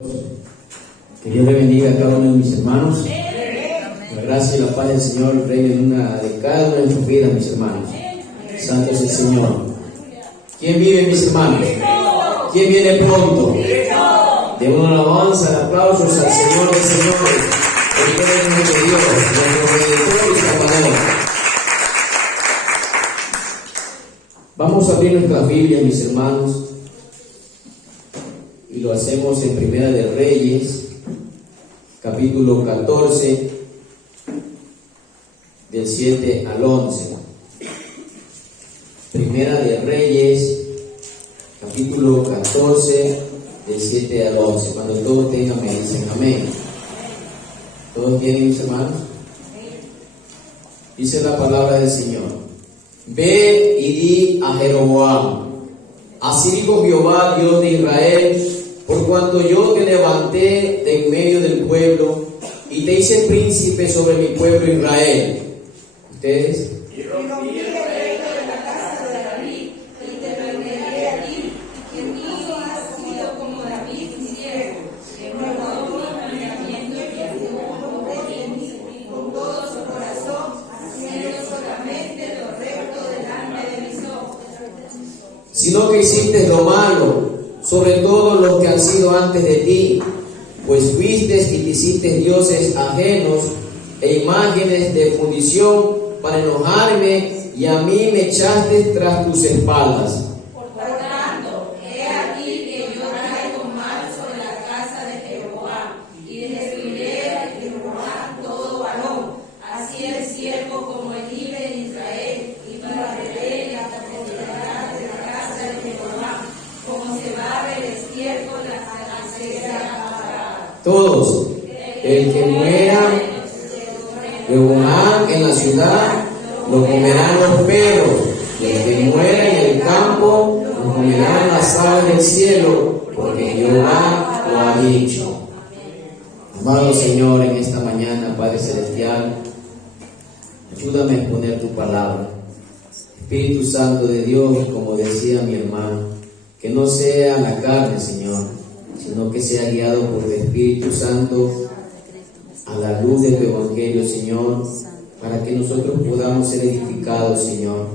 Que Dios le bendiga a cada uno de mis hermanos. La gracia y la paz del Señor reine en cada una de sus vidas, mis hermanos. Santo es el Señor. ¿Quién vive, mis hermanos? ¿Quién viene pronto? De una alabanza, de aplausos al Señor de señores, el Rey de nuestro Dios, nuestro Redentor y Salvador. Vamos a abrir nuestras Biblias, mis hermanos, y lo hacemos en Primera de Reyes, capítulo 14, del 7 al 11. Primera de Reyes, capítulo 14, del 7 al 11. Cuando todos tengan, me dicen amén. ¿Todos tienen, mis hermanos? Dice la palabra del Señor: Ve y di a Jeroboam: así dijo Jehová, Dios de Israel, por cuanto yo te levanté de en medio del pueblo y te hice príncipe sobre mi pueblo Israel. ¿Ustedes? Y rompí el reino de la casa de David, y te reuniré a ti, que mío has sido como David, mi siervo, que guardó mi mandamiento y anduvo en mí con todo su corazón, haciendo solamente lo recto delante de mis ojos. Sino que hiciste lo malo sobre todos los que han sido antes de ti, pues fuiste y te hiciste dioses ajenos e imágenes de fundición para enojarme, y a mí me echaste tras tus espaldas. Por tanto, he aquí que yo traigo mal sobre la casa de Jeroboam, y destruiré a Jeroboam todo varón, así el siervo como el libre en Israel, y barreré la propiedad de la casa de Jeroboam, como se barre el estiércol la acera. Todos, el que muera Jeroboam en la ciudad, lo comerán los perros, y el que muera en el campo, lo comerán las aves del cielo, porque Jehová lo ha dicho. Amado Señor, en esta mañana, Padre Celestial, ayúdame a exponer tu palabra. Espíritu Santo de Dios, como decía mi hermano, que no sea la carne, Señor, sino que sea guiado por tu Espíritu Santo a la luz de tu Evangelio, Señor, para que nosotros podamos ser edificados, Señor,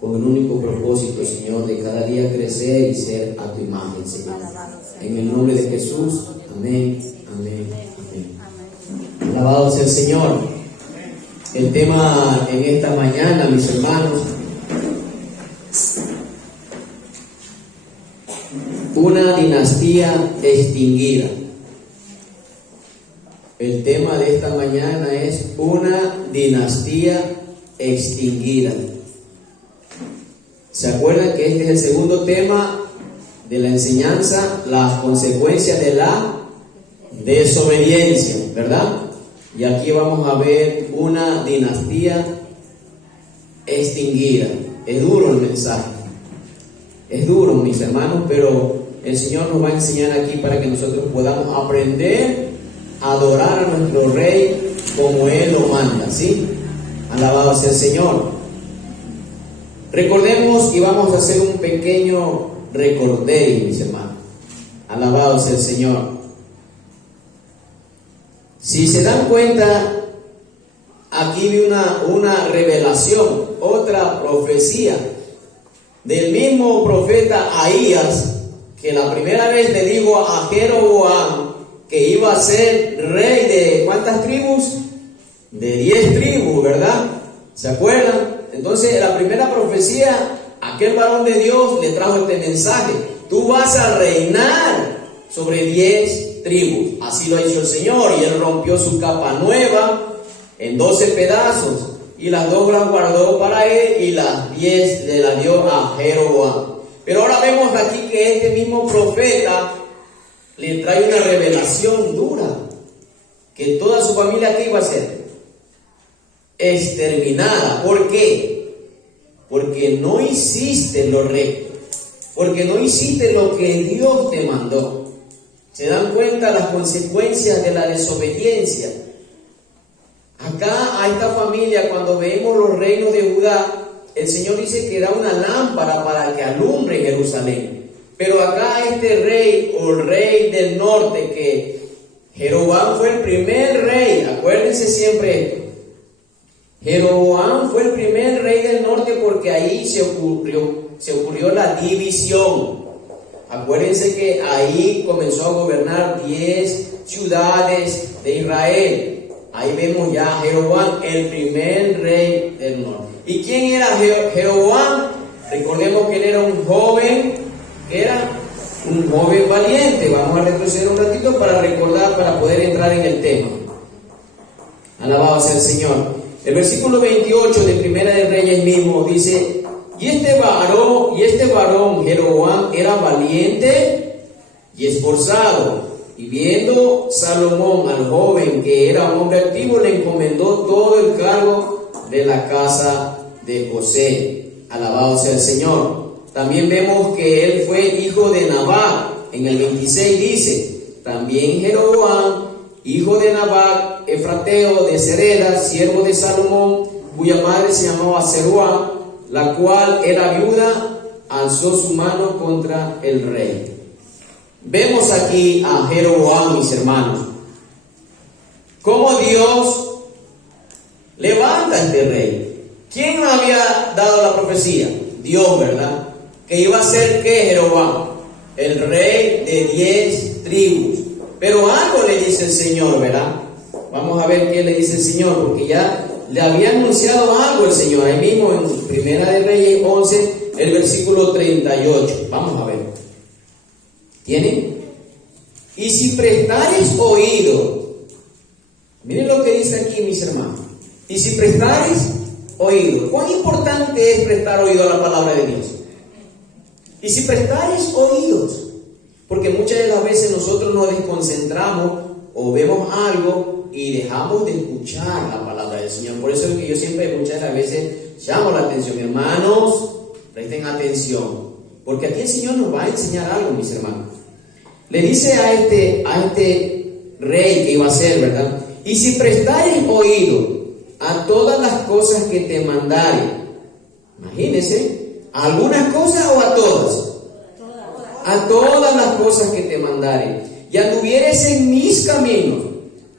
con el único propósito, Señor, de cada día crecer y ser a tu imagen, Señor. En el nombre de Jesús, amén, amén, amén. Alabado sea el Señor. El tema en esta mañana, mis hermanos, una dinastía extinguida. El tema de esta mañana es una dinastía extinguida. ¿Se acuerdan que este es el segundo tema de la enseñanza? Las consecuencias de la desobediencia, ¿verdad? Y aquí vamos a ver una dinastía extinguida. Es duro el mensaje. Es duro, mis hermanos, pero el Señor nos va a enseñar aquí para que nosotros podamos aprender a adorar a nuestro Rey como Él lo manda, ¿sí? Alabado sea el Señor. Recordemos y vamos a hacer un pequeño recordeo, mis hermanos. Alabado sea el Señor. Si se dan cuenta, aquí vi una revelación, otra profecía del mismo profeta Ahías, que la primera vez le dijo a Jeroboam que iba a ser rey de ¿cuántas tribus? De 10 tribus, ¿verdad? ¿Se acuerdan? Entonces, la primera profecía, aquel varón de Dios le trajo este mensaje: tú vas a reinar sobre 10 tribus. Así lo ha dicho el Señor, y él rompió su capa nueva en 12 pedazos, y las 2 las guardó para él, y las 10 le las dio a Jeroboam. Pero ahora vemos aquí que este mismo profeta le trae una revelación dura, que toda su familia, ¿qué iba a ser? Exterminada. ¿Por qué? Porque no hiciste lo recto, porque no hiciste lo que Dios te mandó. ¿Se dan cuenta las consecuencias de la desobediencia? Acá a esta familia, cuando vemos los reinos de Judá, el Señor dice que da una lámpara para que alumbre Jerusalén. Pero acá este rey o rey del norte, que Jeroboam fue el primer rey, acuérdense siempre esto. Jeroboam fue el primer rey del norte porque ahí se ocurrió la división. Acuérdense que ahí comenzó a gobernar 10 ciudades de Israel. Ahí vemos ya a Jeroboam, el primer rey del norte. ¿Y quién era Jeroboam? Recordemos que él era un joven, valiente. Vamos a retroceder un ratito para recordar, para poder entrar en el tema. Alabado sea el Señor. El versículo 28 de Primera de Reyes mismo dice: y este varón Jeroboam era valiente y esforzado, y viendo Salomón al joven que era un hombre activo, le encomendó todo el cargo de la casa de José. Alabado sea el Señor. También vemos que él fue hijo de Nabat. En el 26 dice: también Jeroboam, hijo de Nabat, efrateo de Sereda, siervo de Salomón, cuya madre se llamaba Zeruá, la cual era viuda, alzó su mano contra el rey. Vemos aquí a Jeroboam, mis hermanos, cómo Dios levanta a este rey. ¿Quién había dado la profecía? Dios, ¿verdad? Que iba a ser ¿qué? Jeroboam, el rey de 10 tribus. Pero algo le dice el Señor, ¿verdad? Vamos a ver qué le dice el Señor, porque ya le había anunciado algo el Señor. Ahí mismo en Primera de Reyes 11, el versículo 38. Vamos a ver. ¿Tienen? Y si prestares oído, miren lo que dice aquí, mis hermanos. Y si prestares oído, ¿cuán importante es prestar oído a la palabra de Dios? Y si prestares oídos, porque muchas de las veces nosotros nos desconcentramos o vemos algo y dejamos de escuchar la palabra del Señor. Por eso es que yo siempre muchas de las veces llamo la atención. Hermanos, presten atención, porque aquí el Señor nos va a enseñar algo, mis hermanos. Le dice a este rey que iba a ser, ¿verdad? Y si prestares oído a todas las cosas que te mandare, imagínense, ¿a algunas cosas o a todas? A todas las cosas que te mandare, y anduvieres en mis caminos,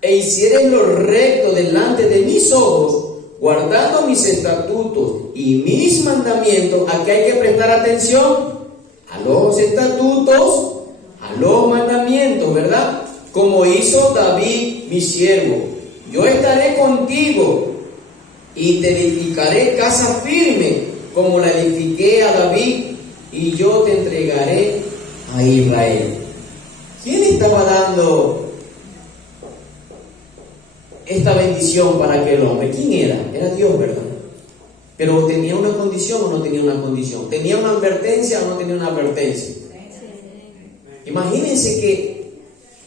e hicieres lo recto delante de mis ojos, guardando mis estatutos y mis mandamientos. Aquí hay que prestar atención a los estatutos, a los mandamientos, ¿verdad? Como hizo David, mi siervo. Yo estaré contigo y te edificaré casa firme, como la edifiqué a David, y yo te entregaré a Israel. ¿Quién estaba dando esta bendición para aquel hombre? ¿Quién era? Era Dios, ¿verdad? Pero ¿tenía una condición o no tenía una condición? ¿Tenía una advertencia o no tenía una advertencia? Imagínense que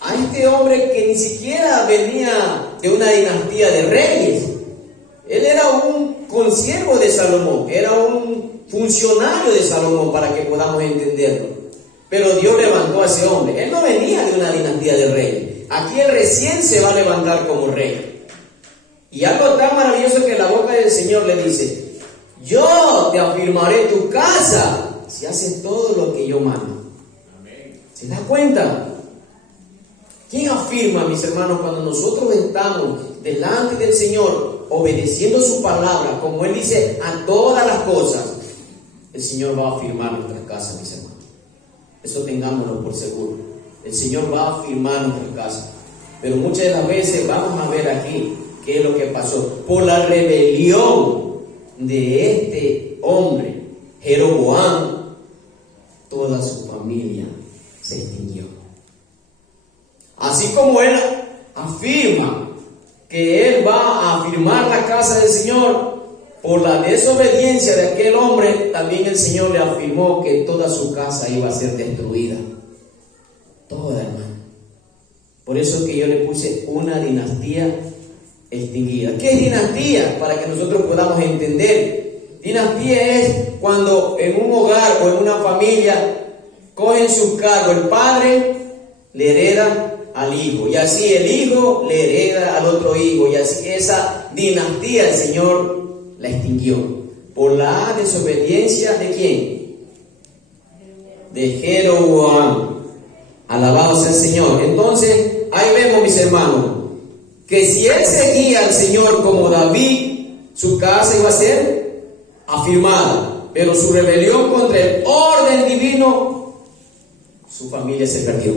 a este hombre que ni siquiera venía de una dinastía de reyes, él era un consiervo de Salomón, era un funcionario de Salomón, para que podamos entenderlo. Pero Dios levantó a ese hombre. Él no venía de una dinastía de reyes. Aquí él recién se va a levantar como rey. Y algo tan maravilloso que la boca del Señor le dice: yo te afirmaré tu casa si haces todo lo que yo mando. ¿Se da cuenta? ¿Quién afirma, mis hermanos, cuando nosotros estamos delante del Señor, obedeciendo su palabra, como Él dice, a todas las cosas? El Señor va a afirmar nuestra casa, mis hermanos. Eso tengámoslo por seguro. El Señor va a afirmar nuestra casa. Pero muchas de las veces vamos a ver aquí qué es lo que pasó. Por la rebelión de este hombre, Jeroboam, toda su familia se extinguió. Así como él afirma que él va a afirmar la casa del Señor, por la desobediencia de aquel hombre, también el Señor le afirmó que toda su casa iba a ser destruida. Toda, hermano. Por eso que yo le puse una dinastía extinguida. ¿Qué es dinastía? Para que nosotros podamos entender. Dinastía es cuando en un hogar o en una familia cogen sus cargos. El padre le hereda al hijo, y así el hijo le hereda al otro hijo, y así esa dinastía el Señor la extinguió por la desobediencia de ¿quién? de Jeroboam. Alabado sea el Señor. Entonces, ahí vemos, mis hermanos, que si él seguía al Señor como David, su casa iba a ser afirmada, pero su rebelión contra el orden divino, su familia se perdió.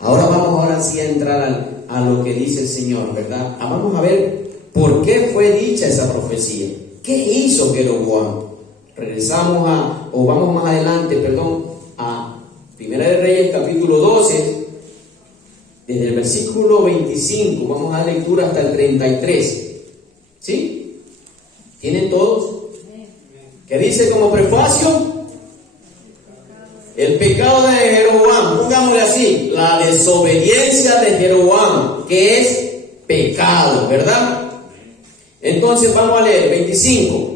Ahora vamos sí a entrar a lo que dice el Señor, ¿verdad? Vamos a ver por qué fue dicha esa profecía. ¿Qué hizo Jeroboam? Vamos más adelante, a Primera de Reyes, capítulo 12, desde el versículo 25, vamos a dar lectura hasta el 33. ¿Sí? ¿Tienen todos? ¿Qué dice como prefacio? El pecado de Jeroboam, pongámosle así, la desobediencia de Jeroboam, que es pecado, ¿verdad? Entonces vamos a leer 25.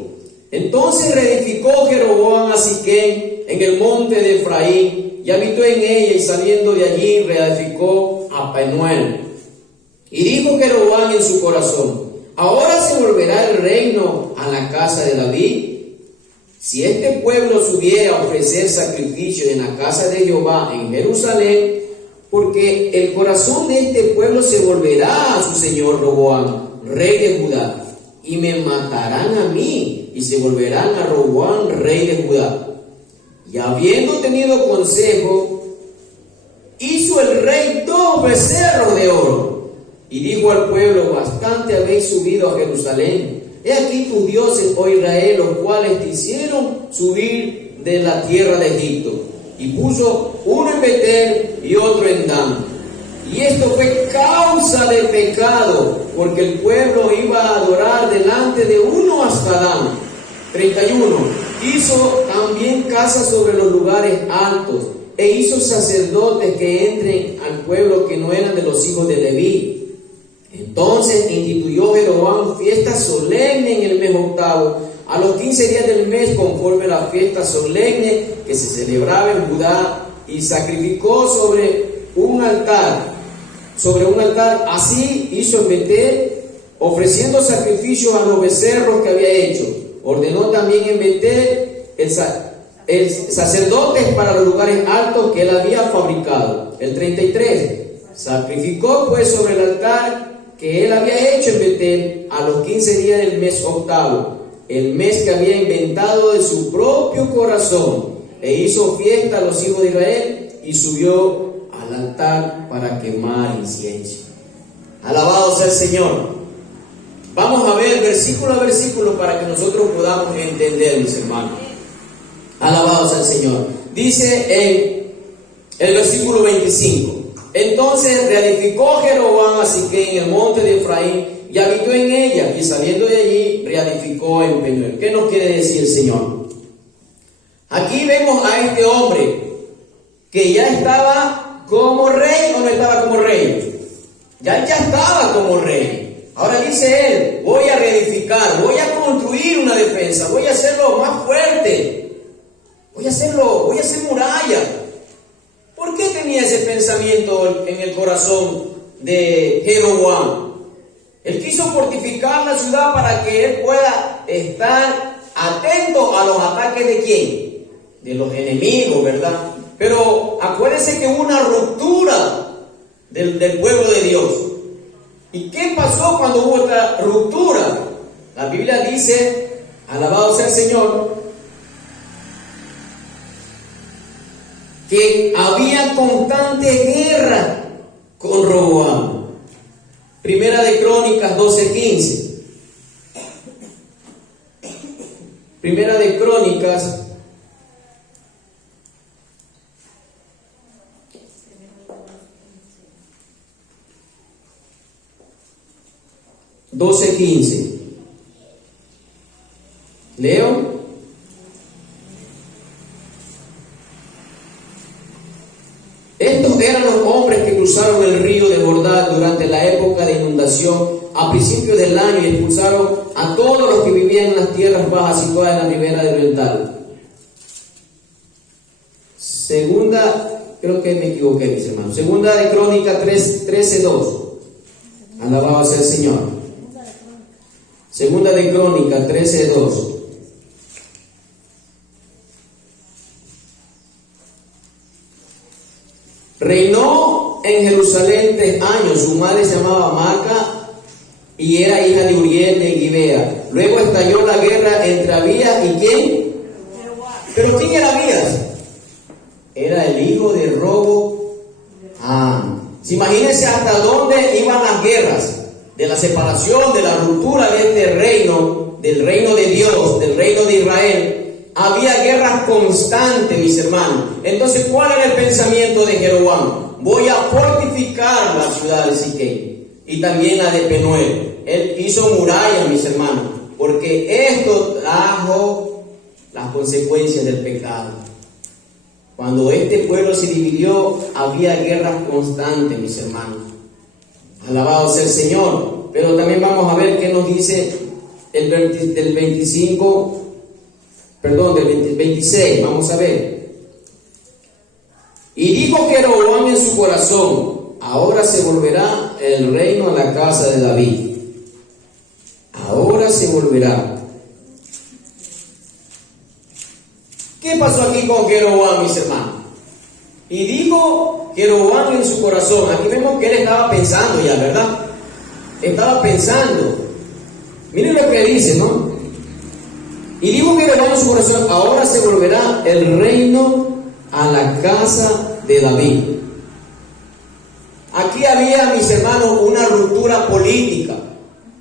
Entonces reedificó Jeroboam a Siquem en el monte de Efraín y habitó en ella, y saliendo de allí reedificó a Penuel. Y dijo Jeroboam en su corazón: ¿ahora se volverá el reino a la casa de David? Si este pueblo subiera a ofrecer sacrificio en la casa de Jehová en Jerusalén, porque el corazón de este pueblo se volverá a su señor Roboam, rey de Judá, y me matarán a mí, y se volverán a Roboam, rey de Judá. Y habiendo tenido consejo, hizo el rey 2 becerros de oro, y dijo al pueblo: bastante habéis subido a Jerusalén. He aquí tus dioses, oh Israel, los cuales te hicieron subir de la tierra de Egipto. Y puso uno en Betel y otro en Dan. Y esto fue causa de pecado, porque el pueblo iba a adorar delante de uno hasta Dan. 31. Hizo también casas sobre los lugares altos, e hizo sacerdotes que entren al pueblo que no eran de los hijos de Leví. Entonces instituyó Jeroboam fiesta solemne en el mes octavo, a los 15 días del mes, conforme a la fiesta solemne que se celebraba en Judá, y sacrificó sobre un altar. Así hizo en Betel, ofreciendo sacrificios a los becerros que había hecho. Ordenó también en Betel sacerdotes para los lugares altos que él había fabricado. El 33. Sacrificó pues sobre el altar que él había hecho en Betel a los 15 días del mes octavo, el mes que había inventado de su propio corazón, e hizo fiesta a los hijos de Israel, y subió al altar para quemar incienso. Alabado sea el Señor. Vamos a ver versículo a versículo para que nosotros podamos entender, mis hermanos. Alabado sea el Señor. Dice en el versículo 25: entonces reedificó Jeroboam a Siquem en el monte de Efraín, y habitó en ella, y saliendo de allí reedificó en Penuel. ¿Qué nos quiere decir el Señor? Aquí vemos a este hombre que ya estaba como rey, o no estaba como rey. Ya estaba como rey. Ahora dice él: voy a reedificar, voy a construir una defensa, voy a hacerlo más fuerte, voy a hacer muralla. ¿Por qué tenía ese pensamiento en el corazón de Jeroboam? Él quiso fortificar la ciudad para que él pueda estar atento a los ataques de ¿quién? De los enemigos, ¿verdad? Pero acuérdense que hubo una ruptura del pueblo de Dios. ¿Y qué pasó cuando hubo esta ruptura? La Biblia dice, alabado sea el Señor, que había constante guerra con Roboam. Primera de Crónicas 12:15. Primera de Crónicas 12:15. Leo. Estos eran los hombres que cruzaron el río de Jordán durante la época de inundación a principios del año, y expulsaron a todos los que vivían en las tierras bajas situadas en la ribera del Jordán. Segunda, creo que me equivoqué, mis hermanos. Segunda de Crónicas 13:2. Alabado sea el Señor. Segunda de Crónicas 13:2. Reinó en Jerusalén 3 años. Su madre se llamaba Maca y era hija de Uriel de Gibea. Luego estalló la guerra entre Abías y ¿quién? ¿Pero quién era Abías? Era el hijo de Roboam. Imagínense hasta dónde iban las guerras, de la separación, de la ruptura de este reino, del reino de Dios, del reino de Israel. Había guerras constantes, mis hermanos. Entonces, ¿cuál era el pensamiento de Jeroboam? Voy a fortificar la ciudad de Siquem y también la de Penuel. Él hizo murallas, mis hermanos, porque esto trajo las consecuencias del pecado. Cuando este pueblo se dividió, había guerras constantes, mis hermanos. Alabado sea el Señor. Pero también vamos a ver qué nos dice del 26, vamos a ver. Y dijo Jeroboam en su corazón: ahora se volverá el reino a la casa de David. Ahora se volverá. ¿Qué pasó aquí con Jeroboam, mis hermanos? Y dijo Jeroboam en su corazón. Aquí vemos que él estaba pensando ya, ¿verdad? Estaba pensando. Miren lo que dice, ¿no? Y dijo Jeroboam en su corazón: ahora se volverá el reino a la casa de David. Aquí había, mis hermanos, una ruptura política.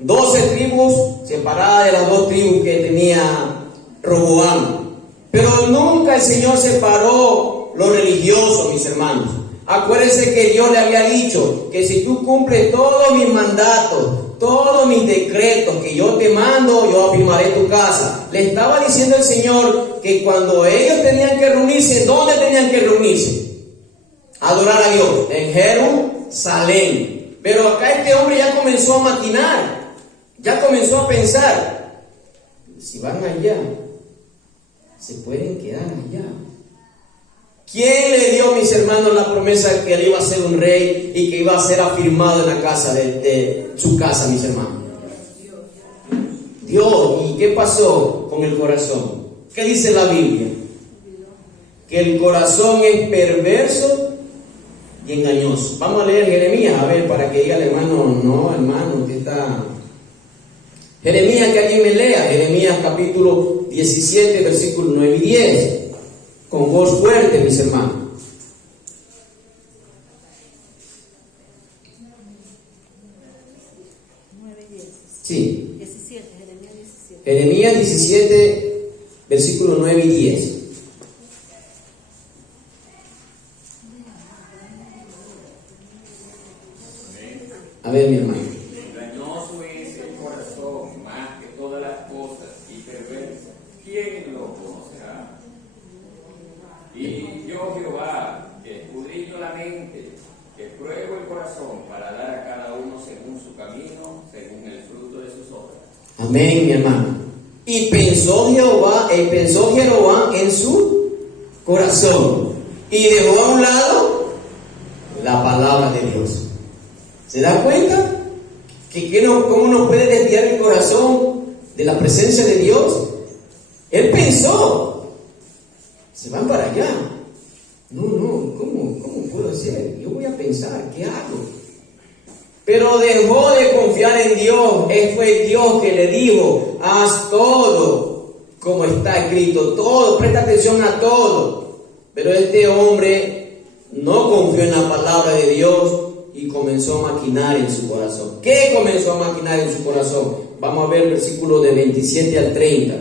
12 tribus separadas de las 2 tribus que tenía Roboam. Pero nunca el Señor separó lo religioso, mis hermanos. Acuérdense que Dios le había dicho que si tú cumples todos mis mandatos, todos mis decretos que yo te mando, yo afirmaré tu casa. Le estaba diciendo el Señor que cuando ellos tenían que reunirse, ¿dónde tenían que reunirse? Adorar a Dios, en Jerusalén. Pero acá este hombre ya comenzó a maquinar, ya comenzó a pensar: si van allá, se pueden quedar allá. ¿Quién le dio, mis hermanos, la promesa que él iba a ser un rey y que iba a ser afirmado en la casa de su casa, mis hermanos? Dios. ¿Y qué pasó con el corazón? ¿Qué dice la Biblia? Que el corazón es perverso y engañoso. Vamos a leer Jeremías, a ver, para que diga el hermano: no, hermano, usted está... Jeremías, que alguien me lea. Jeremías capítulo 17, versículos 9 y 10. Con voz fuerte, mis hermanos. Sí. 17, Jeremías 17. Jeremías 17, versículos 9 y 10. A ver, mi hermano. Engañoso es el corazón más que todas las cosas y perverso. ¿Quién lo conocerá? Y yo, Jehová, que escudriño la mente, que pruebo el corazón para dar a cada uno según su camino, según el fruto de sus obras. Amén, mi hermano. Y pensó Jeroboam en su corazón y dejó a un lado la palabra de Dios. ¿Se da cuenta? ¿Cómo nos puede desviar el corazón de la presencia de Dios? Él pensó: se van para allá. No, ¿cómo puedo hacer? Yo voy a pensar, ¿qué hago? Pero dejó de confiar en Dios. Fue Dios que le dijo: haz todo como está escrito, todo, presta atención a todo. Pero este hombre no confió en la palabra de Dios y comenzó a maquinar en su corazón. ¿Qué comenzó a maquinar en su corazón? Vamos a ver el versículo de 27 al 30.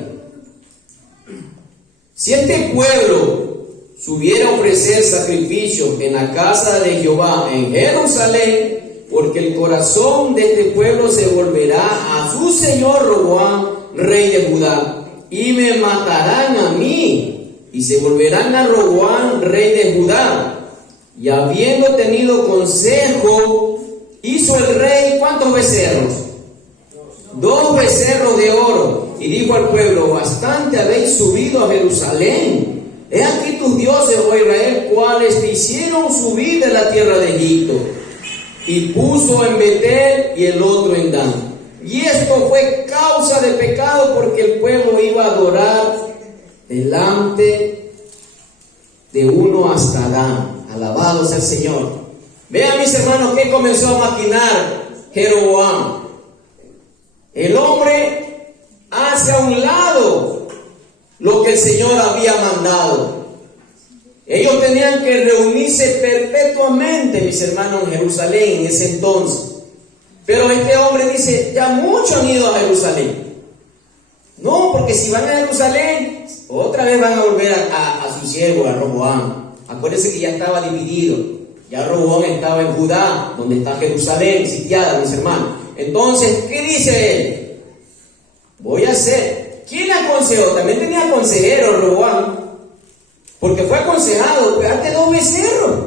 Si este pueblo subiera a ofrecer sacrificios en la casa de Jehová en Jerusalén, porque el corazón de este pueblo se volverá a su señor Roboam, rey de Judá, y me matarán a mí, y se volverán a Roboam, rey de Judá. Y habiendo tenido consejo, hizo el rey, ¿cuántos becerros? 2 becerros de oro. Y dijo al pueblo: bastante habéis subido a Jerusalén. He aquí tus dioses, oh Israel, cuales te hicieron subir de la tierra de Egipto. Y puso en Betel y el otro en Dan. Y esto fue causa de pecado, porque el pueblo iba a adorar delante de uno hasta Dan. Alabado sea el Señor. Vean, mis hermanos, que comenzó a maquinar Jeroboam. El hombre hace a un lado lo que el Señor había mandado. Ellos tenían que reunirse perpetuamente, mis hermanos, en Jerusalén en ese entonces. Pero este hombre dice, ya muchos han ido a Jerusalén. No, porque si van a Jerusalén, otra vez van a volver a su siervo, a Roboam. Acuérdense que ya estaba dividido. Ya Roboam estaba en Judá, donde está Jerusalén, sitiada, mis hermanos. Entonces, ¿qué dice él? Voy a hacer. ¿Quién aconsejó? También tenía consejero Roboam, porque fue aconsejado, pegarte 2 becerros.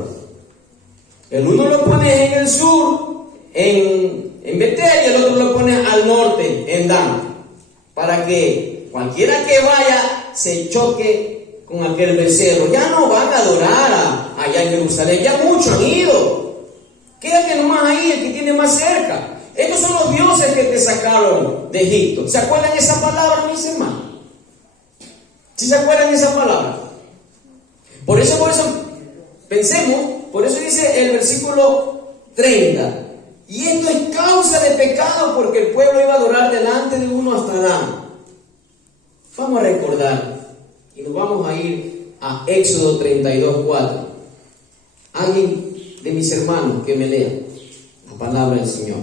El uno lo pone en el sur, en Betel, y el otro lo pone al norte, en Dan, para que cualquiera que vaya se choque con aquel becerro. Ya no van a adorar allá en Jerusalén, ya muchos han ido. Quédate nomás ahí, el que tiene más cerca. Estos son los dioses que te sacaron de Egipto. ¿Se acuerdan de esa palabra, mis hermanos? ¿Sí se acuerdan de esa palabra? Por eso, pensemos, por eso dice el versículo 30. Y esto es causa de pecado, porque el pueblo iba a adorar delante de uno hasta Dan. Vamos a recordar, y nos vamos a ir a Éxodo 32:4. Alguien de mis hermanos que me lea la palabra del Señor.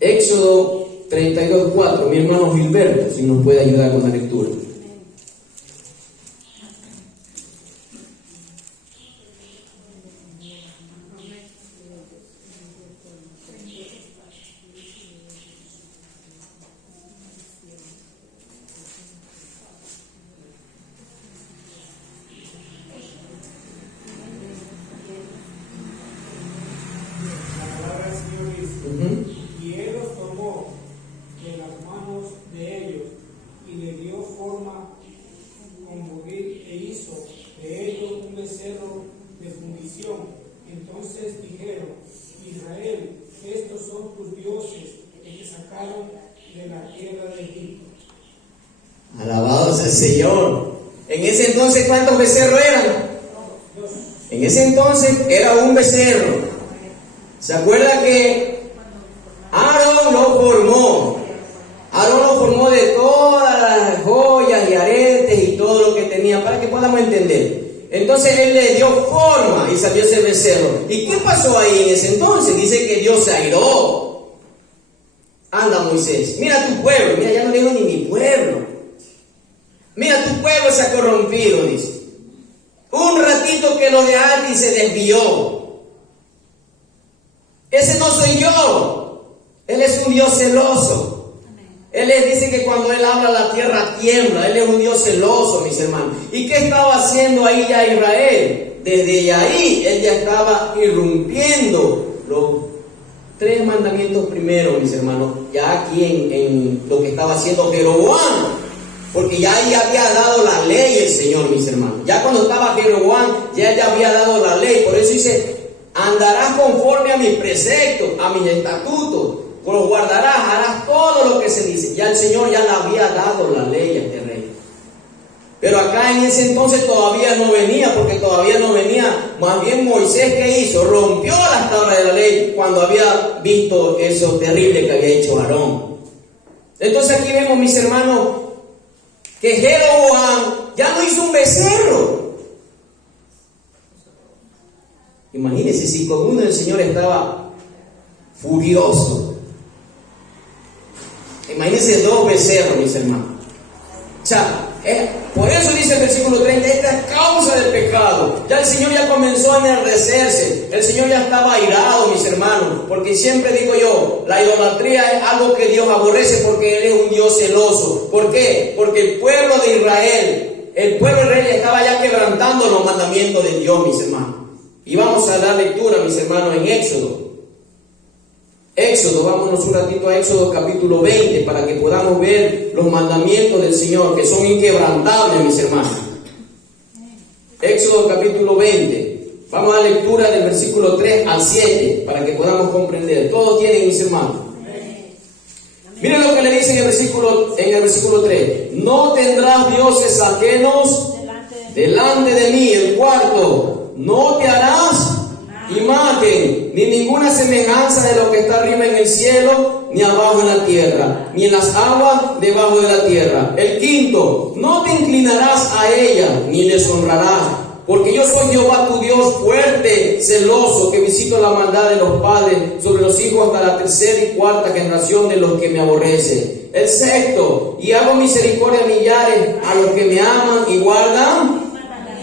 Éxodo 32:4, mi hermano Gilberto, si nos puede ayudar con la lectura. Y él los tomó de las manos de ellos y le dio forma con buril e hizo de ellos un becerro de fundición. Entonces dijeron: Israel, estos son tus dioses que te sacaron de la tierra de Egipto. Alabado sea el Señor. En ese entonces, ¿cuántos becerros eran? En ese entonces era un becerro. ¿Se acuerda que Aarón lo formó? Aarón lo formó de todas las joyas y aretes y todo lo que tenía, para que podamos entender. Entonces él le dio forma y salió ese becerro. ¿Y qué pasó ahí en ese entonces? Dice que Dios se airó. Anda, Moisés, mira tu pueblo. Mira, ya no digo ni mi pueblo. Mira, tu pueblo se ha corrompido, dice. Un ratito que lo dejaste y se desvió. Ese no soy yo. Él es un Dios celoso. Él les dice que cuando Él habla la tierra tiembla. Él es un Dios celoso, mis hermanos. ¿Y qué estaba haciendo ahí ya Israel? Desde ahí Él ya estaba irrumpiendo los 3 mandamientos primeros, mis hermanos. Ya aquí en lo que estaba haciendo Jeroboam. Porque ya ahí había dado la ley el Señor, mis hermanos. Ya cuando estaba Jeroboam, ya había dado la ley. Por eso dice: andarás conforme a mis preceptos, a mis estatutos, los guardarás, harás todo lo que se dice. Ya el Señor ya le había dado la ley a este rey. Pero acá en ese entonces todavía no venía, porque todavía no venía. Más bien Moisés, ¿qué hizo? Rompió las tablas de la ley cuando había visto eso terrible que había hecho Aarón. Entonces aquí vemos, mis hermanos, que Jeroboam ya no hizo un becerro. Imagínense si con uno el Señor estaba furioso. Imagínense 2 becerros, mis hermanos. O sea, por eso dice el versículo 30, esta es causa del pecado. Ya el Señor ya comenzó a enardecerse. El Señor ya estaba airado, mis hermanos. Porque siempre digo yo, la idolatría es algo que Dios aborrece, porque Él es un Dios celoso. ¿Por qué? Porque el pueblo de Israel, el pueblo de Israel estaba ya quebrantando los mandamientos de Dios, mis hermanos. Y vamos a dar lectura, mis hermanos, en Éxodo. Éxodo, vámonos un ratito a Éxodo capítulo 20 para que podamos ver los mandamientos del Señor, que son inquebrantables, mis hermanos. Éxodo capítulo 20. Vamos a dar lectura del versículo 3 al 7 para que podamos comprender. Todos tienen, mis hermanos. Miren lo que le dice en el versículo 3. No tendrás dioses ajenos delante de mí. El cuarto. no te harás imagen, ni ninguna semejanza de lo que está arriba en el cielo, ni abajo en la tierra, ni en las aguas debajo de la tierra. El quinto, no te inclinarás a ella, ni les honrarás, porque yo soy Jehová tu Dios, fuerte, celoso, que visito la maldad de los padres sobre los hijos hasta la tercera y cuarta generación de los que me aborrecen. El sexto, y hago misericordia a millares a los que me aman y guardan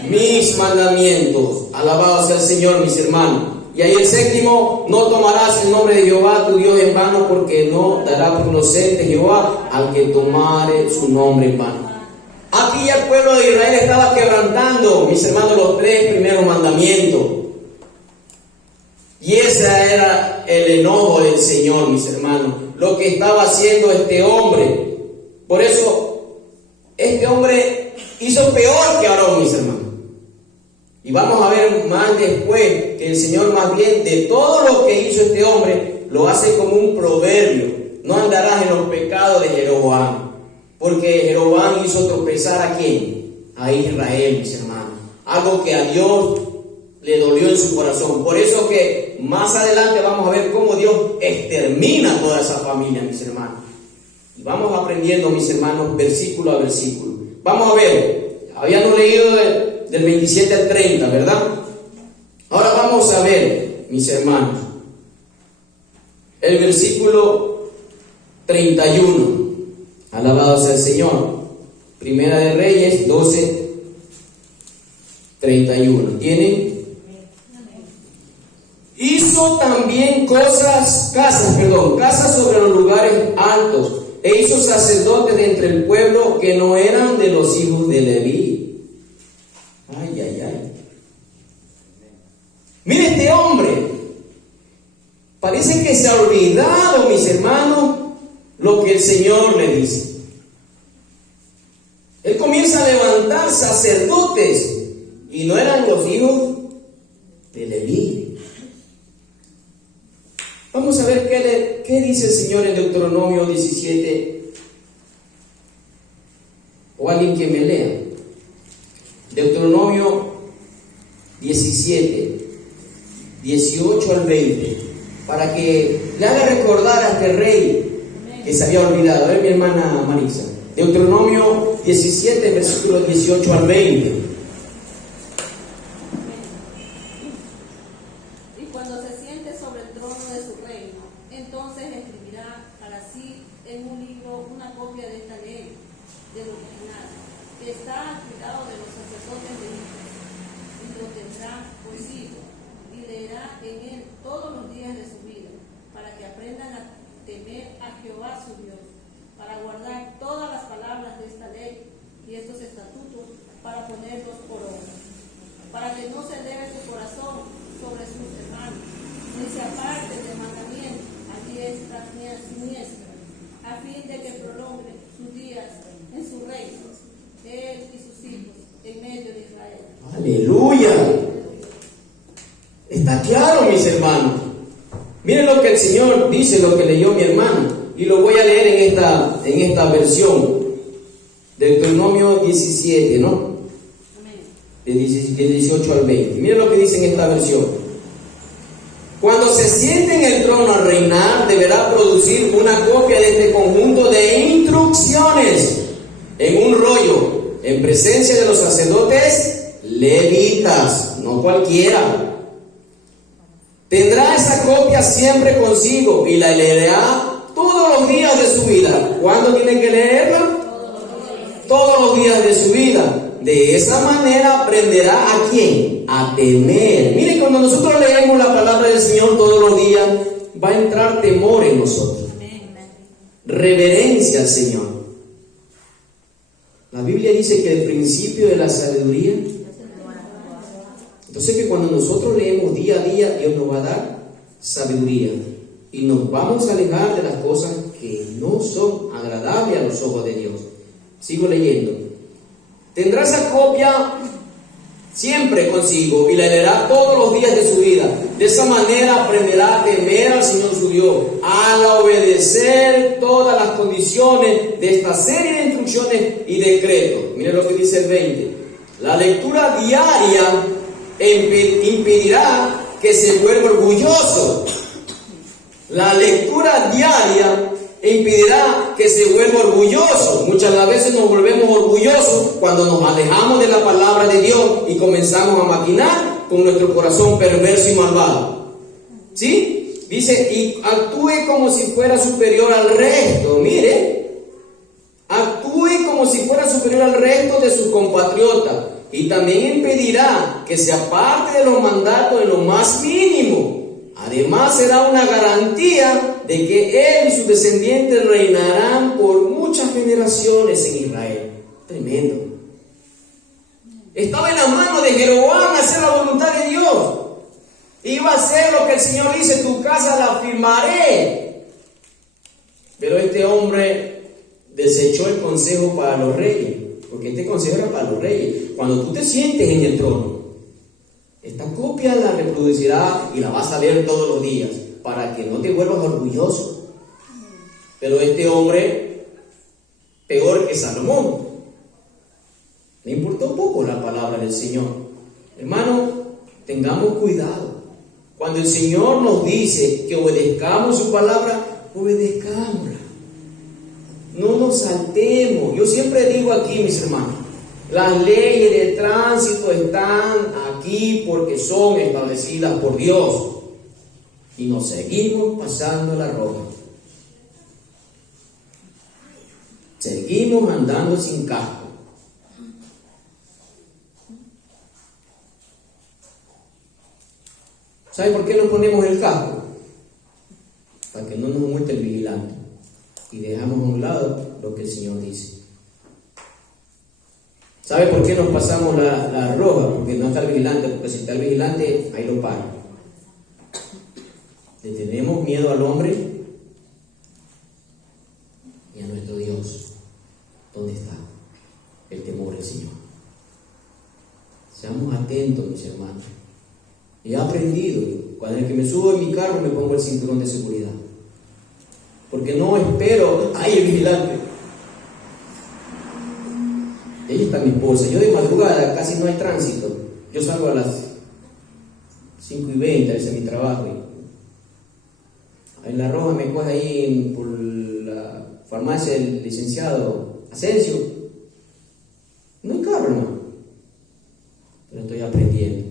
mis mandamientos. Alabado sea el Señor, mis hermanos. Y ahí el séptimo, no tomarás el nombre de Jehová tu Dios en vano, porque no dará por inocente Jehová al que tomare su nombre en vano. Aquí ya el pueblo de Israel estaba quebrantando, mis hermanos, los 3 primeros mandamientos. Y ese era el enojo del Señor, mis hermanos, lo que estaba haciendo este hombre. Por eso, este hombre hizo peor que Aarón, mis hermanos. Y vamos a ver más después que el Señor, más bien de todo lo que hizo este hombre, lo hace como un proverbio. No andarás en los pecados de Jeroboam, porque Jeroboam hizo tropezar ¿a quién? A Israel, mis hermanos. Algo que a Dios le dolió en su corazón. Por eso que más adelante vamos a ver cómo Dios extermina toda esa familia, mis hermanos. Y vamos aprendiendo, mis hermanos, versículo a versículo. Vamos a ver, habíamos leído del 27 al 30, ¿verdad? Ahora vamos a ver, mis hermanos, el versículo 31. Alabado sea el Señor. Primera de Reyes 12, 31. ¿Tienen? Hizo también casas sobre los lugares altos, e hizo sacerdotes de entre el pueblo que no eran de los hijos de Leví. Ay, ay, ay. Mire este hombre. Parece que se ha olvidado, mis hermanos, lo que el Señor le dice. Él comienza a levantar sacerdotes y no eran los hijos de Leví. Vamos a ver qué dice el Señor en Deuteronomio 17. O alguien que me lea. Deuteronomio 17, 18 al 20. Para que le haga recordar a este rey que se había olvidado. A ver, mi hermana Marisa. Deuteronomio 17, versículos 18 al 20. Y cuando se siente sobre el trono de su reino, entonces escribirá para sí en un libro una copia de esta ley, del original, que está al cuidado de los sacerdotes de Israel, y lo tendrá consigo, y leerá en él todos los días de su vida, para que aprendan a temer a Jehová su Dios, para guardar todas las palabras de esta ley y estos estatutos, para ponerlos por obra, para que no se eleve su corazón sobre sus hermanos, ni se aparte del mandamiento a diestra ni a siniestra, a fin de que prolongue sus días en su reino, él y sus hijos, en medio de Israel. ¡Aleluya! Está claro, mis hermanos. Miren lo que el Señor dice, lo que leyó mi hermano, y lo voy a leer en esta versión. Deuteronomio 17, ¿no? De 18 al 20. Miren lo que dice en esta versión. Cuando se siente en el trono a reinar, deberá producir una copia de este conjunto de instrucciones en un rollo, en presencia de los sacerdotes levitas, no cualquiera. Tendrá esa copia siempre consigo y la leerá todos los días de su vida. ¿Cuándo tiene que leerla? Todos los días de su vida. De esa manera aprenderá ¿a quién? A temer. Miren, cuando nosotros leemos la palabra del Señor todos los días, va a entrar temor en nosotros. Reverencia al Señor. La Biblia dice que el principio de la sabiduría. Entonces que cuando nosotros leemos día a día, Dios nos va a dar sabiduría. Y nos vamos a alejar de las cosas que no son agradables a los ojos de Dios. Sigo leyendo. Tendrá esa copia siempre consigo y la leerá todos los días de su vida. De esa manera aprenderá a temer al Señor su Dios, al obedecer todas las condiciones de esta serie de instrucciones y decretos. Miren lo que dice el 20. La lectura diaria impedirá que se vuelva orgulloso. La lectura diaria impedirá que se vuelva orgulloso. Muchas las veces nos volvemos orgullosos cuando nos alejamos de la palabra de Dios y comenzamos a maquinar con nuestro corazón perverso y malvado. ¿Sí? Dice, y actúe como si fuera superior al resto. Mire, actúe como si fuera superior al resto de sus compatriotas. Y también impedirá que se aparte de los mandatos en lo más mínimo. Además será una garantía de que él y sus descendientes reinarán por muchas generaciones en Israel. Tremendo. Estaba en la mano de Jeroboam hacer la voluntad de Dios. Iba a hacer lo que el Señor dice, tu casa la firmaré. Pero este hombre desechó el consejo para los reyes, porque este consejo era para los reyes. Cuando tú te sientes en el trono, esta copia la reproducirá y la vas a leer todos los días, para que no te vuelvas orgulloso. Pero este hombre, peor que Salomón, le importó poco la palabra del Señor. Hermano, tengamos cuidado. Cuando el Señor nos dice que obedezcamos su palabra, obedezcámosla. No nos saltemos. Yo siempre digo aquí, mis hermanos, las leyes de tránsito están aquí porque son establecidas por Dios. Y nos seguimos pasando la roja. Seguimos andando sin casco. ¿Sabe por qué nos ponemos el casco? Para que no nos multe el vigilante. Y dejamos a un lado lo que el Señor dice. ¿Sabe por qué nos pasamos la roja? Porque no está el vigilante. Porque si está el vigilante, ahí lo para. Le tenemos miedo al hombre y a nuestro Dios. ¿Dónde está el temor del Señor? Seamos atentos, mis hermanos. Y he aprendido, cuando el que me subo en mi carro me pongo el cinturón de seguridad. Porque no espero, ¡ay, el vigilante! Ella está mi esposa. Yo de madrugada casi no hay tránsito. Yo salgo a las 5:20, ese es mi trabajo. En la roja me coge ahí por la farmacia del licenciado Asensio. No hay carro, hermano. Pero estoy aprendiendo.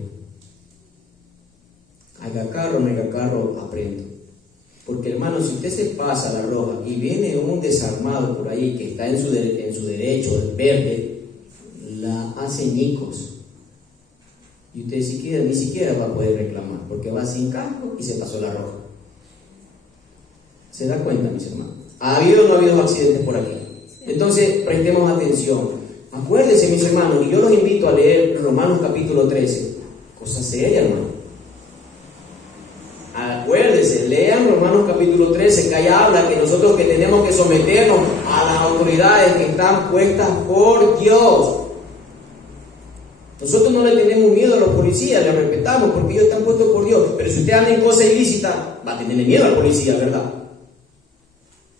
Haga carro o no haga carro, aprendo. Porque, hermano, si usted se pasa la roja y viene un desarmado por ahí que está en su derecho, el verde, la hace ñicos. Y usted ni siquiera va a poder reclamar, porque va sin casco y se pasó la roja. ¿Se da cuenta, mis hermanos? ¿Ha habido o no ha habido accidentes por aquí? Entonces, prestemos atención. Acuérdense, mis hermanos, y yo los invito a leer Romanos capítulo 13. Cosa seria, hermano. Acuérdense, lean Romanos capítulo 13, que ahí habla que nosotros que tenemos que someternos a las autoridades que están puestas por Dios. Nosotros no le tenemos miedo a los policías, les respetamos porque ellos están puestos por Dios. Pero si usted anda en cosas ilícitas, va a tenerle miedo al policía, ¿verdad?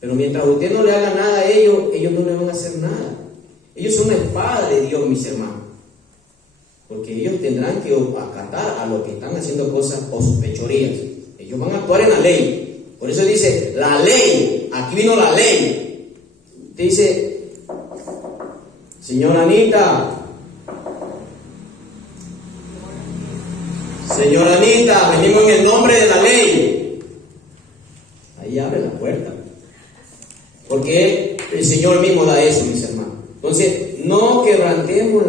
Pero mientras usted no le haga nada a ellos, ellos no le van a hacer nada. Ellos son una espada de Dios, mis hermanos. Porque ellos tendrán que acatar a los que están haciendo cosas o sospechorías. Ellos van a actuar en la ley. Por eso dice, la ley. Aquí vino la ley. Usted dice, señora Anita, venimos en el nombre de la ley. Ahí abre la puerta. Porque el Señor mismo da eso, mis hermanos. Entonces, no quebrantemos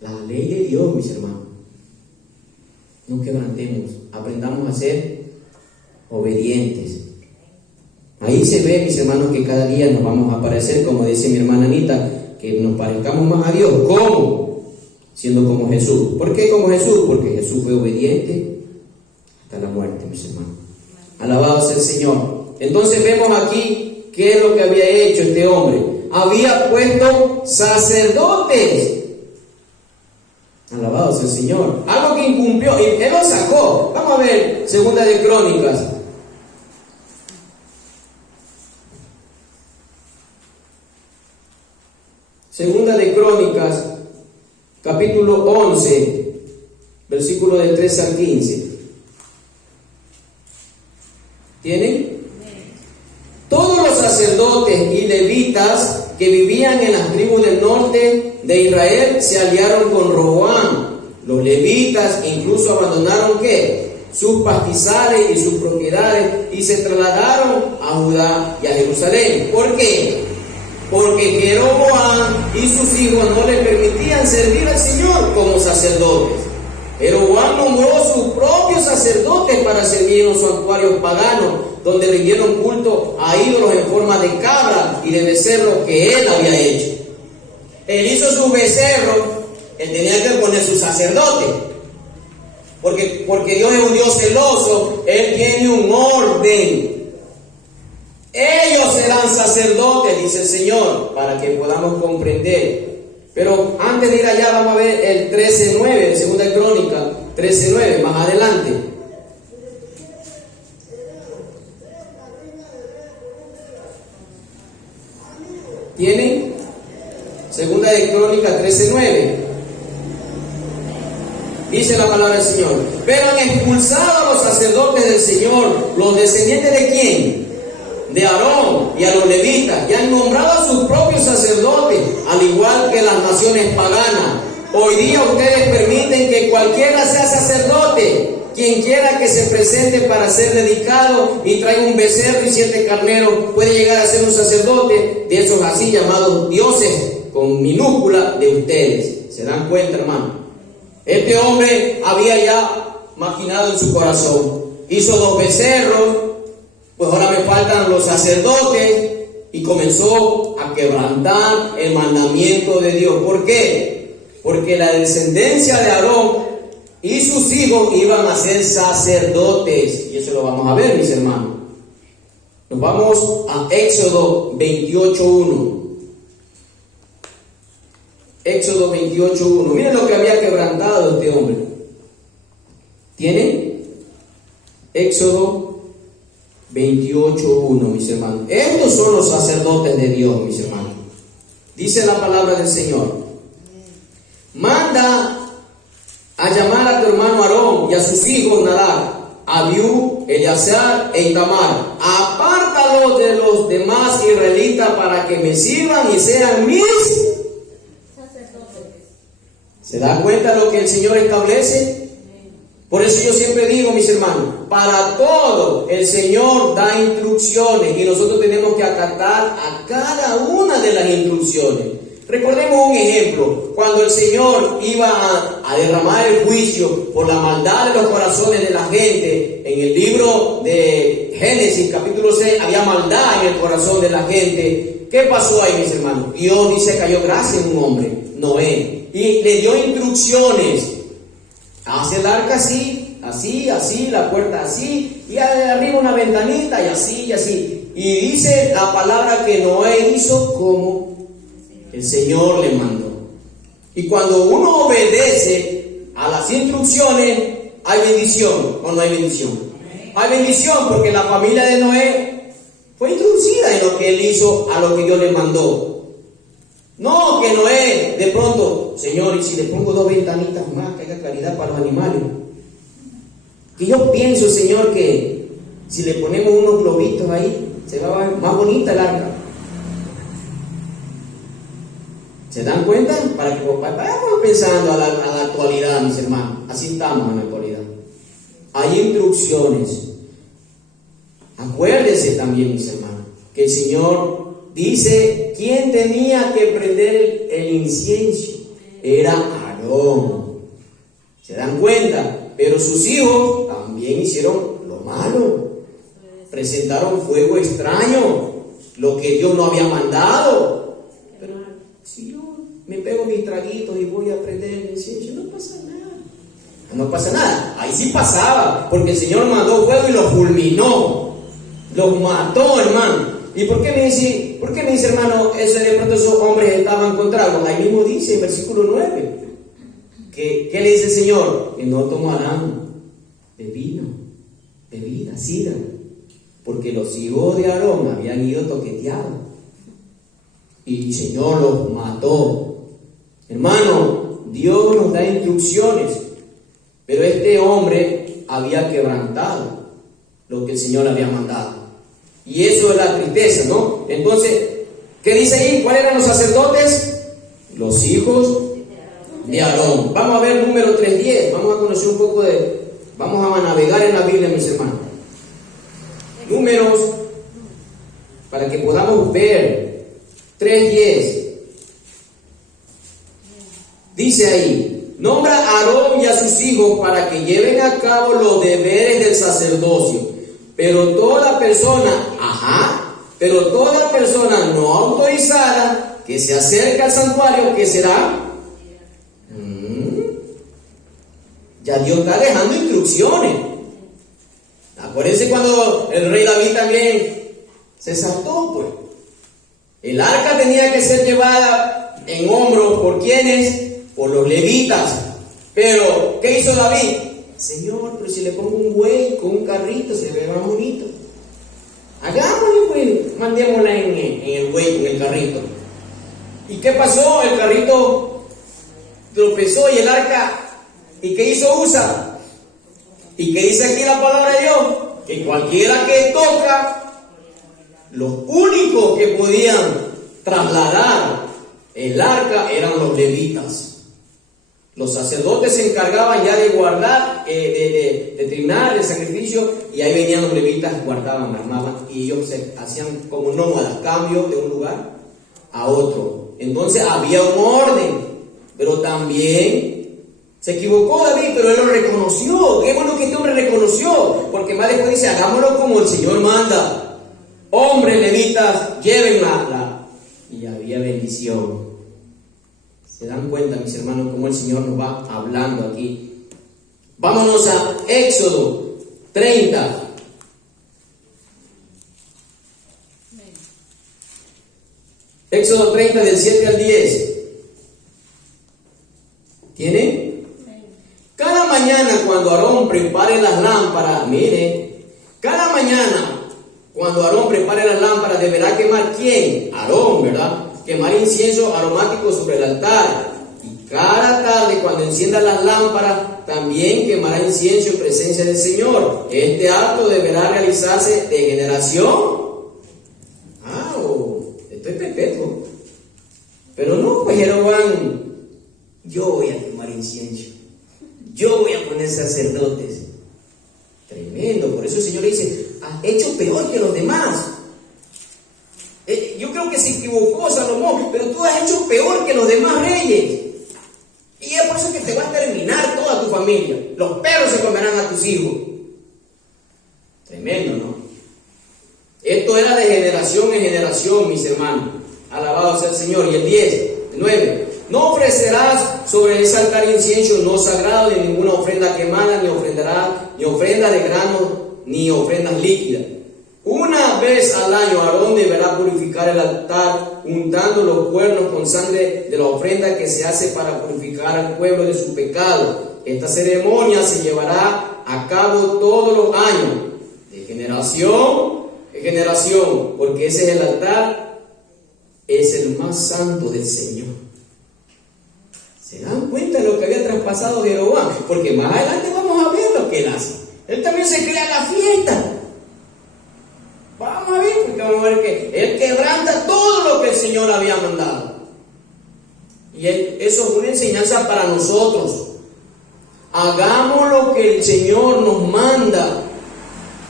la ley de Dios, mis hermanos. No quebrantemos, aprendamos a ser obedientes. Ahí se ve, mis hermanos, que cada día nos vamos a parecer, como dice mi hermana Anita, que nos parezcamos más a Dios. ¿Cómo? Siendo como Jesús. ¿Por qué como Jesús? Porque Jesús fue obediente hasta la muerte, mis hermanos. Alabado sea el Señor. Entonces vemos aquí qué es lo que había hecho este hombre. Había puesto sacerdotes. Alabado sea el Señor. Algo que incumplió, y él lo sacó. Vamos a ver, Segunda de Crónicas. Segunda de Crónicas, capítulo 11, versículo del 13 al 15. ¿Tienen? Todos los sacerdotes y levitas que vivían en las tribus del norte de Israel se aliaron con Roboam. Los levitas incluso abandonaron ¿qué? Sus pastizales y sus propiedades y se trasladaron a Judá y a Jerusalén. ¿Por qué? Porque Jeroboam y sus hijos no le permitían servir al Señor como sacerdotes. Jeroboam nombró sus propios sacerdotes para servir en los santuarios paganos, donde rindieron culto a ídolos en forma de cabra y de becerro que él había hecho. Él hizo sus becerros, él tenía que poner sus sacerdotes. Porque Dios es un Dios celoso, Él tiene un orden. Ellos serán sacerdotes, dice el Señor, para que podamos comprender. Pero antes de ir allá vamos a ver el 13:9 de Segunda Crónica, 13:9, más adelante. ¿Tienen? Segunda de Crónica 13:9. Dice la palabra del Señor: pero han expulsado a los sacerdotes del Señor, los descendientes ¿de quién? De Aarón y a los levitas, y han nombrado a sus propios sacerdotes, al igual que las naciones paganas. Hoy día ustedes permiten que cualquiera sea sacerdote. Quien quiera que se presente para ser dedicado y traiga un becerro y 7 carneros puede llegar a ser un sacerdote de esos así llamados dioses con minúscula de ustedes. ¿Se dan cuenta, hermano? Este hombre había ya maquinado en su corazón, hizo 2 becerros, pues ahora me faltan los sacerdotes, y comenzó a quebrantar el mandamiento de Dios. ¿Por qué? Porque la descendencia de Aarón y sus hijos iban a ser sacerdotes, y eso lo vamos a ver, mis hermanos. Nos vamos a Éxodo 28:1. Éxodo 28:1. Miren lo que había quebrantado este hombre. ¿Tienen? Éxodo 28:1, mis hermanos. Estos son los sacerdotes de Dios, mis hermanos. Dice la palabra del Señor: manda a llamar a tu hermano Aarón y a sus hijos Nadab, Abiú, Eleazar e Itamar. Apártalos de los demás israelitas para que me sirvan y sean mis sacerdotes. ¿Se da cuenta lo que el Señor establece? Por eso yo siempre digo, mis hermanos, para todo el Señor da instrucciones y nosotros tenemos que acatar a cada una de las instrucciones. Recordemos un ejemplo: cuando el Señor iba a derramar el juicio por la maldad de los corazones de la gente, en el libro de Génesis capítulo 6 había maldad en el corazón de la gente. ¿Qué pasó ahí, mis hermanos? Dios dice cayó gracia en un hombre, Noé, y le dio instrucciones: hace el arca así, así, así, la puerta así, y arriba una ventanita y así y así. Y dice la palabra que Noé hizo como el Señor le mandó. Y cuando uno obedece a las instrucciones, hay bendición o no hay bendición. Hay bendición porque la familia de Noé fue introducida en lo que él hizo, a lo que Dios le mandó. No que Noé de pronto: Señor, y si le pongo 2 ventanitas más, que haya claridad para los animales. Que yo pienso, Señor, que si le ponemos unos globitos ahí, se va a ver más bonita el arca. ¿Se dan cuenta? Para que vayamos pensando a la actualidad, mis hermanos. Así estamos en la actualidad. Hay instrucciones. Acuérdense también, mis hermanos, que el Señor dice quién tenía que prender el incienso. Era Aarón. ¿Se dan cuenta? Pero sus hijos también hicieron lo malo. Presentaron fuego extraño, lo que Dios no había mandado. Pero si yo me pego mis traguitos y voy a prender el incienso, no pasa nada. No pasa nada. Ahí sí pasaba, porque el Señor mandó fuego y los fulminó, los mató, hermano. ¿Y por qué me dice, hermano, eso de pronto esos hombres estaban contra algo? Ahí mismo dice en versículo 9 ¿qué le dice el Señor? Que no tomarán de vino, bebida, sidra, porque los hijos de Aarón habían ido toqueteados y el Señor los mató. Hermano, Dios nos da instrucciones, pero este hombre había quebrantado lo que el Señor le había mandado. Y eso es la tristeza, ¿no? Entonces, ¿qué dice ahí? ¿Cuáles eran los sacerdotes? Los hijos de Aarón. Vamos a ver número 3:10. Vamos a conocer un poco vamos a navegar en la Biblia, mis hermanos. Números, para que podamos ver. 3:10. Dice ahí: nombra a Aarón y a sus hijos para que lleven a cabo los deberes del sacerdocio. Pero toda persona no autorizada que se acerque al santuario, ¿qué será? Ya Dios está dejando instrucciones. Acuérdense cuando el rey David también se saltó, pues. El arca tenía que ser llevada en hombros ¿por quiénes? Por los levitas. Pero, ¿qué hizo David? Señor, pero si le pongo un buey con un carrito, se ve más bonito. Hagámosle, pues, mandémosla en el buey con el carrito. ¿Y qué pasó? El carrito tropezó y el arca. ¿Y qué hizo Usa? ¿Y qué dice aquí la palabra de Dios? Que cualquiera que toca, los únicos que podían trasladar el arca eran los levitas. Los sacerdotes se encargaban ya de guardar, de trinar el sacrificio, y ahí venían los levitas, guardaban, armaban, y ellos se hacían como nómadas, cambio de un lugar a otro. Entonces había un orden, pero también se equivocó David, pero él lo reconoció. Qué bueno que este hombre reconoció, porque más después dice: hagámoslo como el Señor manda. Hombres levitas, llévenla. Y había bendición. ¿Se dan cuenta, mis hermanos, cómo el Señor nos va hablando aquí? Vámonos a Éxodo 30. Éxodo 30 del 7 al 10. ¿Tiene? Cada mañana cuando Aarón prepare las lámparas, mire, cada mañana cuando Aarón prepare las lámparas deberá quemar, ¿quién? Aarón, ¿verdad? Quemar incienso aromático sobre el altar. Y cada tarde cuando encienda las lámparas también quemará incienso en presencia del Señor. Este acto deberá realizarse de generación. Esto es perpetuo. Pero no, pues Jeroboam, yo voy a quemar incienso, yo voy a poner sacerdotes. Tremendo. Por eso el Señor le dice: has hecho peor que los demás. Yo creo que se equivocó Salomón, pero tú has hecho peor que los demás reyes. Y es por eso que te va a terminar toda tu familia. Los perros se comerán a tus hijos. Tremendo, ¿no? Esto era de generación en generación, mis hermanos. Alabado sea el Señor. Y el 9. No ofrecerás sobre ese altar incienso no sagrado, ni ninguna ofrenda quemada, ni ofrenda de grano, ni ofrendas líquidas. Una vez al año Aarón deberá purificar el altar, untando los cuernos con sangre de la ofrenda que se hace para purificar al pueblo de su pecado. Esta ceremonia se llevará a cabo todos los años, de generación en generación, porque ese es el altar, es el más santo del Señor. ¿Se dan cuenta de lo que había traspasado Jeroboam? Porque más adelante vamos a ver lo que él hace. Él también se crea la fiesta. Vamos a ver, porque vamos a ver que él quebranta todo lo que el Señor había mandado. Y eso es una enseñanza para nosotros. Hagamos lo que el Señor nos manda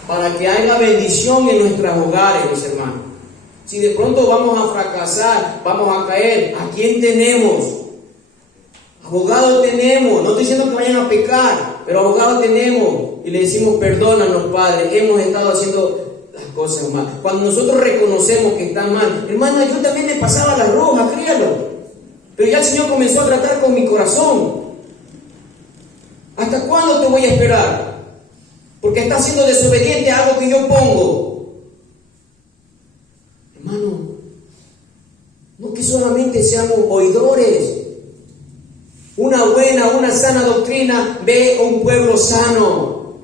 para que haya bendición en nuestros hogares, mis hermanos. Si de pronto vamos a fracasar, vamos a caer, ¿a quién tenemos? Abogado tenemos. No estoy diciendo que vayan a pecar, pero abogado tenemos. Y le decimos: perdónanos, Padre, hemos estado haciendo las cosas mal. Cuando nosotros reconocemos que están mal, hermana, yo también me pasaba la roja, créalo, pero ya el Señor comenzó a tratar con mi corazón. ¿Hasta cuándo te voy a esperar? Porque estás siendo desobediente a algo que yo pongo. Hermano, no que solamente seamos oidores. Una buena, una sana doctrina ve a un pueblo sano.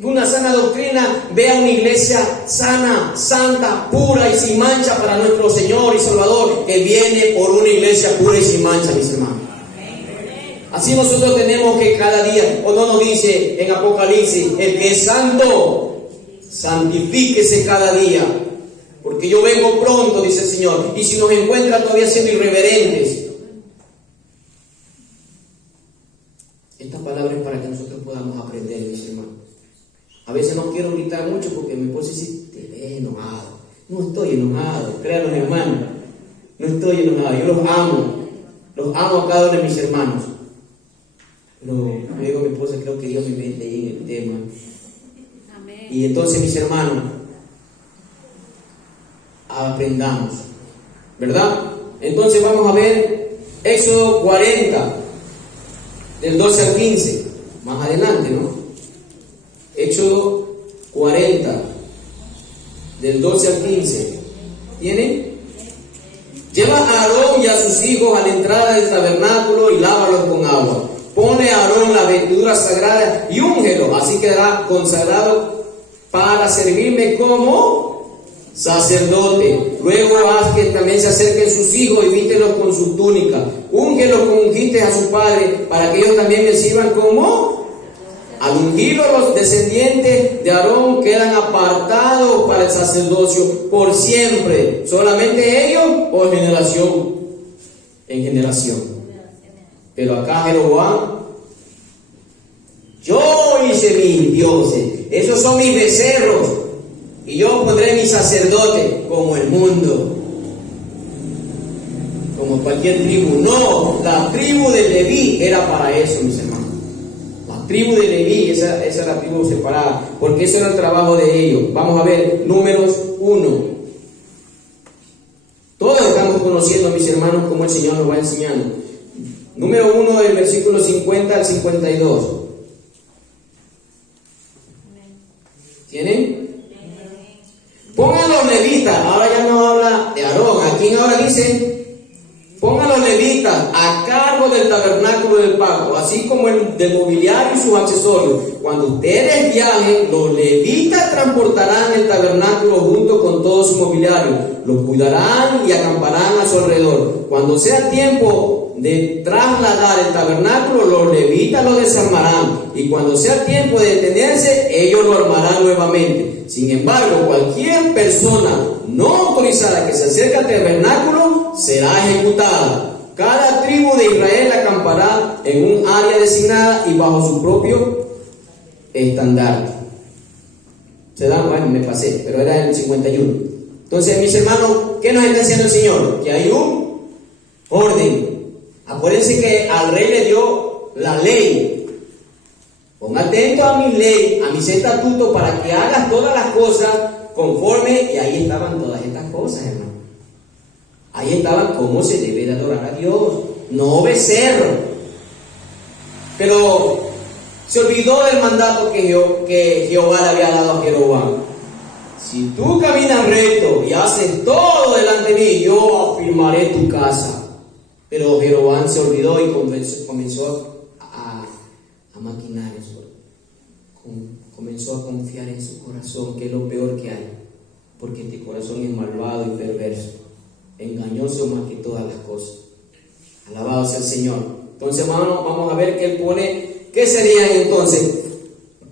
Una sana doctrina ve a una iglesia sana, santa, pura y sin mancha para nuestro Señor y Salvador, que viene por una iglesia pura y sin mancha, mis hermanos. Así nosotros tenemos que cada día, o no nos dice en Apocalipsis, el que es santo, santifíquese cada día, porque yo vengo pronto, dice el Señor. Y si nos encuentra todavía siendo irreverentes, esta palabra es para que nosotros podamos aprender, mis hermanos. A veces no quiero gritar mucho porque mi esposa dice, te ves enojado. No estoy enojado, créanme, hermanos, no estoy enojado, yo los amo a cada uno de mis hermanos. Pero yo digo a mi esposa, creo que Dios me mete ahí en el tema. Amén. Y entonces, mis hermanos, aprendamos, ¿verdad? Entonces vamos a ver Éxodo 40, del 12 al 15, más adelante, ¿no? Éxodo 40, del 12 al 15. ¿Tienen? Lleva a Aarón y a sus hijos a la entrada del tabernáculo y lávalos con agua. Pone a Aarón la vestidura sagrada y úngelo, así quedará consagrado para servirme como sacerdote. Luego haz que también se acerquen sus hijos y vístelos con su túnica. Úngelos como ungiste a su padre, para que ellos también me sirvan como. Al ungirlos, los descendientes de Aarón quedan apartados para el sacerdocio por siempre, solamente ellos por generación en generación. Pero acá Jeroboam, yo hice mis dioses, esos son mis becerros, y yo pondré mis sacerdotes como el mundo, como cualquier tribu. No, la tribu de Leví era para eso, mis hermanos. La tribu de Leví, esa era la tribu separada, porque ese era el trabajo de ellos. Vamos a ver Números 1. Todos estamos conociendo, mis hermanos, cómo el Señor nos va enseñando. Número 1 del versículo 50 al 52. ¿Tienen? Pongan los levitas. Ahora ya no habla de Aarón. Aquí ahora dice: pongan los levitas a cargo del tabernáculo del pacto, así como el del mobiliario y sus accesorios. Cuando ustedes viajen, los levitas transportarán el tabernáculo junto con todo su mobiliario. Lo cuidarán y acamparán a su alrededor. Cuando sea tiempo de trasladar el tabernáculo, los levitas lo desarmarán, y cuando sea tiempo de detenerse, ellos lo armarán nuevamente. Sin embargo, cualquier persona no autorizada que se acerque al tabernáculo será ejecutada. Cada tribu de Israel acampará en un área designada y bajo su propio estandarte. ¿Se dan? Bueno, me pasé, pero era el 51. Entonces, mis hermanos, ¿qué nos está diciendo el Señor? Que hay un orden. Acuérdense que al rey le dio la ley. Pon atento a mi ley, a mis estatutos, para que hagas todas las cosas conforme. Y ahí estaban todas estas cosas, hermano. Ahí estaban cómo se debe de adorar a Dios, no becerro. Pero se olvidó del mandato que Jehová le había dado a Jeroboam. Si tú caminas recto y haces todo delante de mí, yo afirmaré tu casa. Pero Jeroboam se olvidó y comenzó a maquinar eso. Comenzó a confiar en su corazón, que es lo peor que hay. Porque este corazón es malvado y perverso, engañoso más que todas las cosas. Alabado sea el Señor. Entonces, hermano, vamos a ver que él pone. ¿Qué serían entonces?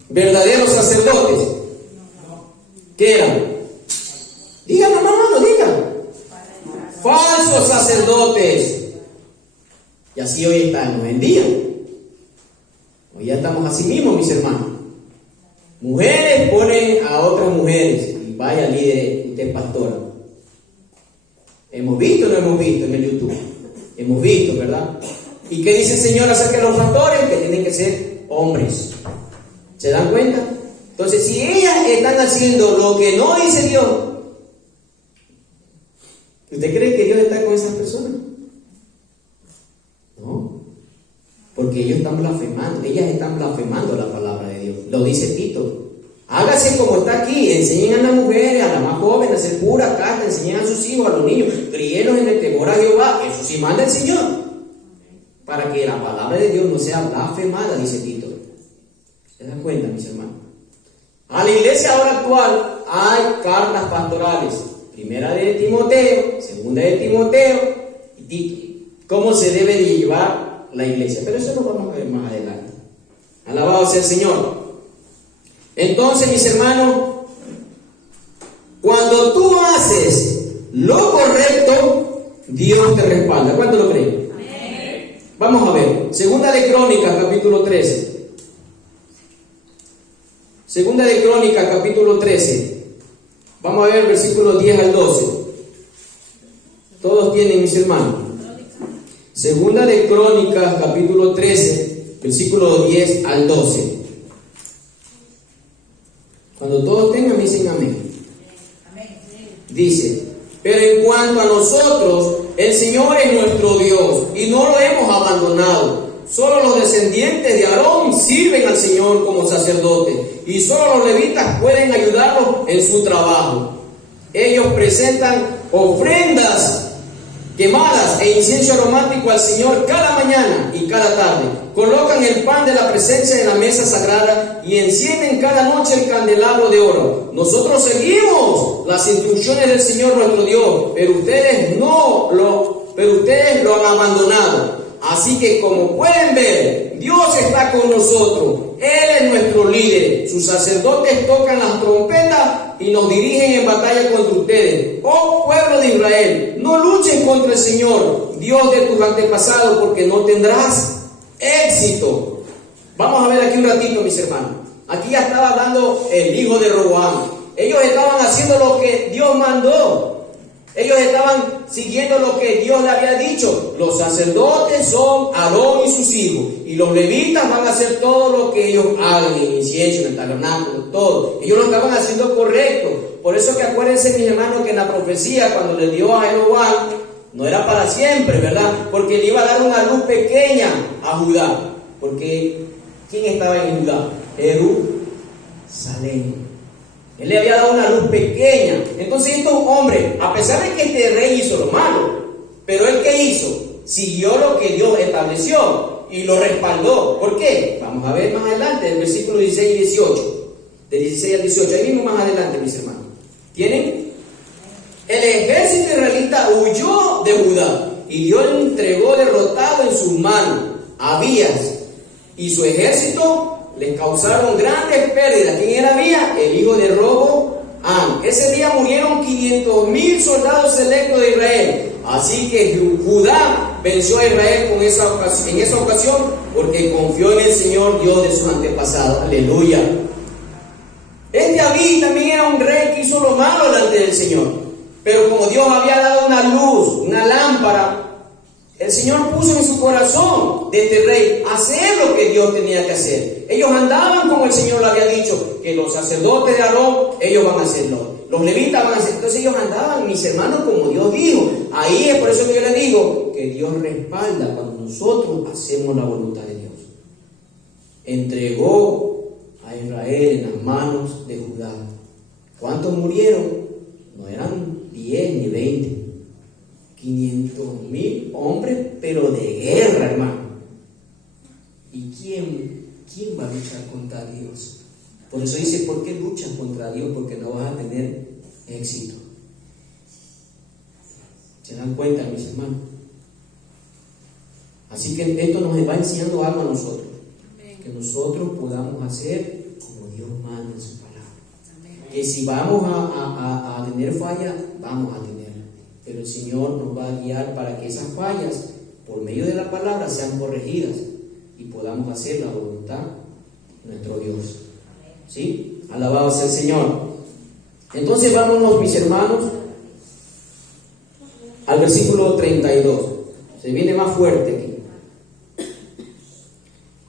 ¿Verdaderos sacerdotes? ¿Qué eran? Digan, hermano, digan. Falsos sacerdotes. Y así hoy estamos en día. Hoy ya estamos así mismo, mis hermanos. Mujeres ponen a otras mujeres. Y vaya líder, usted es pastora. Hemos visto o no hemos visto en el YouTube. Hemos visto, ¿verdad? ¿Y qué dice el Señor acerca de los pastores? Que tienen que ser hombres. ¿Se dan cuenta? Entonces, si ellas están haciendo lo que no dice Dios, ¿usted cree que Dios está con esas personas? No. Porque ellos están blasfemando, ellas están blasfemando la palabra de Dios. Lo dice Tito. Hágase como está aquí, enseñen a las mujeres, a las más jóvenes, a ser pura casta, enseñen a sus hijos, a los niños, críenlos en el temor a Jehová. Eso sí manda el Señor, para que la palabra de Dios no sea blasfemada, dice Tito. ¿Se dan cuenta, mis hermanos? A la iglesia ahora actual hay cartas pastorales, primera de Timoteo, segunda de Timoteo y Tito. ¿Cómo se debe de llevar la iglesia. Pero eso lo vamos a ver más adelante. Alabado sea el Señor. Entonces, mis hermanos, cuando tú haces lo correcto, Dios te respalda. ¿Cuánto lo creen? Amén. Vamos a ver. Segunda de Crónicas, capítulo 13. Segunda de Crónicas, capítulo 13. Vamos a ver versículos 10 al 12. Todos tienen, mis hermanos. Segunda de Crónicas, capítulo 13, versículos 10 al 12. Cuando todos tengan, me dicen amén. Dice: pero en cuanto a nosotros, el Señor es nuestro Dios y no lo hemos abandonado. Solo los descendientes de Aarón sirven al Señor como sacerdotes y solo los levitas pueden ayudarlos en su trabajo. Ellos presentan ofrendas quemadas e incienso aromático al Señor cada mañana y cada tarde. Colocan el pan de la presencia en la mesa sagrada y encienden cada noche el candelabro de oro. Nosotros seguimos las instrucciones del Señor nuestro Dios, pero ustedes lo han abandonado. Así que, como pueden ver, Dios está con nosotros. Él es nuestro líder. Sus sacerdotes tocan las trompetas y nos dirigen en batalla contra ustedes. Oh pueblo de Israel, no luchen contra el Señor, Dios de tus antepasados, porque no tendrás éxito. Vamos a ver aquí un ratito, mis hermanos. Aquí ya estaba hablando el hijo de Roboam. Ellos estaban haciendo lo que Dios mandó. Ellos estaban siguiendo lo que Dios le había dicho. Los sacerdotes son Aarón y sus hijos, y los levitas van a hacer todo lo que ellos hagan, en el incienso, en el tabernáculo, todo. Ellos lo estaban haciendo correcto. Por eso que acuérdense, mis hermanos, que en la profecía, cuando le dio a Jeroboam, no era para siempre, ¿verdad? Porque le iba a dar una luz pequeña a Judá. Porque ¿quién estaba en Judá? Jerusalén. Él le había dado una luz pequeña. Entonces estos hombres, a pesar de que este rey hizo lo malo, pero él ¿qué hizo? Siguió lo que Dios estableció y lo respaldó. ¿Por qué? Vamos a ver más adelante, el versículo 16 y 18. De 16 al 18, ahí mismo más adelante, mis hermanos. ¿Tienen? El ejército israelita huyó de Judá y Dios le entregó derrotado en sus manos a Abías y su ejército. Les causaron grandes pérdidas. ¿Quién era Abías? El hijo de Roboam. Ese día murieron 500,000 soldados selectos de Israel. Así que Judá venció a Israel en esa ocasión, porque confió en el Señor Dios de sus antepasados. Aleluya. Este Abías también era un rey que hizo lo malo delante del Señor. Pero como Dios había dado una luz, una lámpara, el Señor puso en su corazón de este rey hacer lo que Dios tenía que hacer. Ellos andaban como el Señor le había dicho, que los sacerdotes de Aarón, ellos van a hacerlo. Los levitas van a hacer. Entonces ellos andaban, mis hermanos, como Dios dijo. Ahí es por eso que yo les digo que Dios respalda cuando nosotros hacemos la voluntad de Dios. Entregó a Israel en las manos de Judá. ¿Cuántos murieron? No eran 10 ni 20. 500,000 hombres, pero de guerra, hermano. ¿Y quién va a luchar contra Dios? Por eso dice, ¿por qué luchas contra Dios? Porque no vas a tener éxito. ¿Se dan cuenta, mis hermanos? Así que esto nos va enseñando algo a nosotros. Que nosotros podamos hacer como Dios manda en su palabra. Que si vamos a tener fallas, vamos a tener. Pero el Señor nos va a guiar para que esas fallas, por medio de la palabra, sean corregidas y podamos hacer la voluntad de nuestro Dios. ¿Sí? Alabado sea el Señor. Entonces vámonos, mis hermanos, al versículo 32. Se viene más fuerte aquí.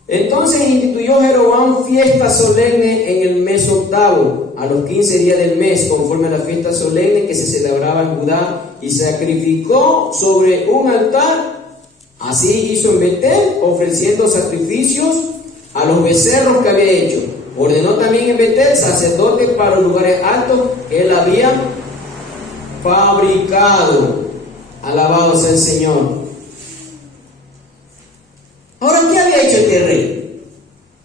Entonces instituyó Jeroboam fiesta solemne en el mes octavo, a los 15 días del mes, conforme a la fiesta solemne que se celebraba en Judá, y sacrificó sobre un altar. Así hizo en Betel, ofreciendo sacrificios a los becerros que había hecho. Ordenó también en Betel sacerdotes para los lugares altos que él había fabricado. Alabado sea el Señor. Ahora, ¿qué había hecho este rey?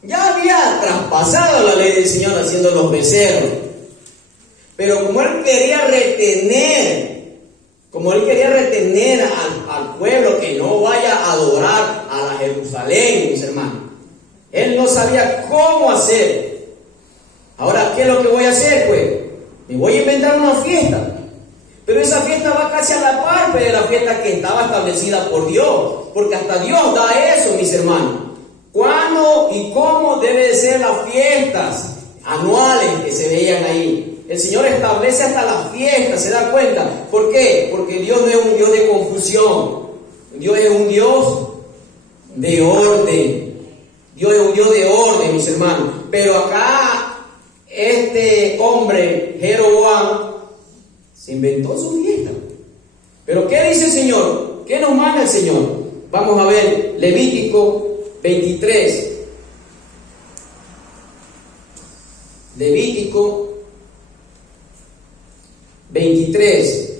Ya había traspasado la ley del Señor haciendo los becerros. Pero como él quería retener al pueblo que no vaya a adorar a la Jerusalén, mis hermanos. Él no sabía cómo hacer. Ahora, ¿qué es lo que voy a hacer? Pues, me voy a inventar una fiesta. Pero esa fiesta va casi a la par de la fiesta que estaba establecida por Dios. Porque hasta Dios da eso, mis hermanos. ¿Cuándo y cómo deben de ser las fiestas anuales que se veían ahí? El Señor establece hasta las fiestas, ¿se da cuenta? ¿Por qué? Porque Dios no es un Dios de confusión. Dios es un Dios de orden. Dios es un Dios de orden, mis hermanos. Pero acá, este hombre, Jeroboam, se inventó su fiesta. Pero ¿qué dice el Señor? ¿Qué nos manda el Señor? Vamos a ver Levítico 23. Levítico 23.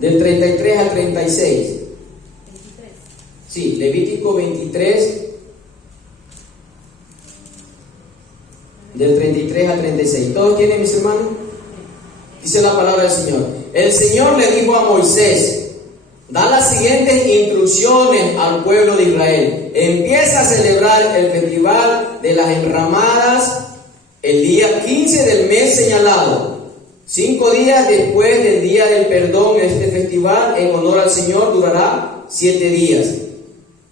Del 33 al 36. 23. Sí, Levítico 23. Del 33 al 36. ¿Todos tienen, mis hermanos? Dice la palabra del Señor. El Señor le dijo a Moisés: da las siguientes instrucciones al pueblo de Israel. Empieza a celebrar el festival de las enramadas el día 15 del mes señalado. 5 días después del día del perdón, este festival en honor al Señor durará 7 días.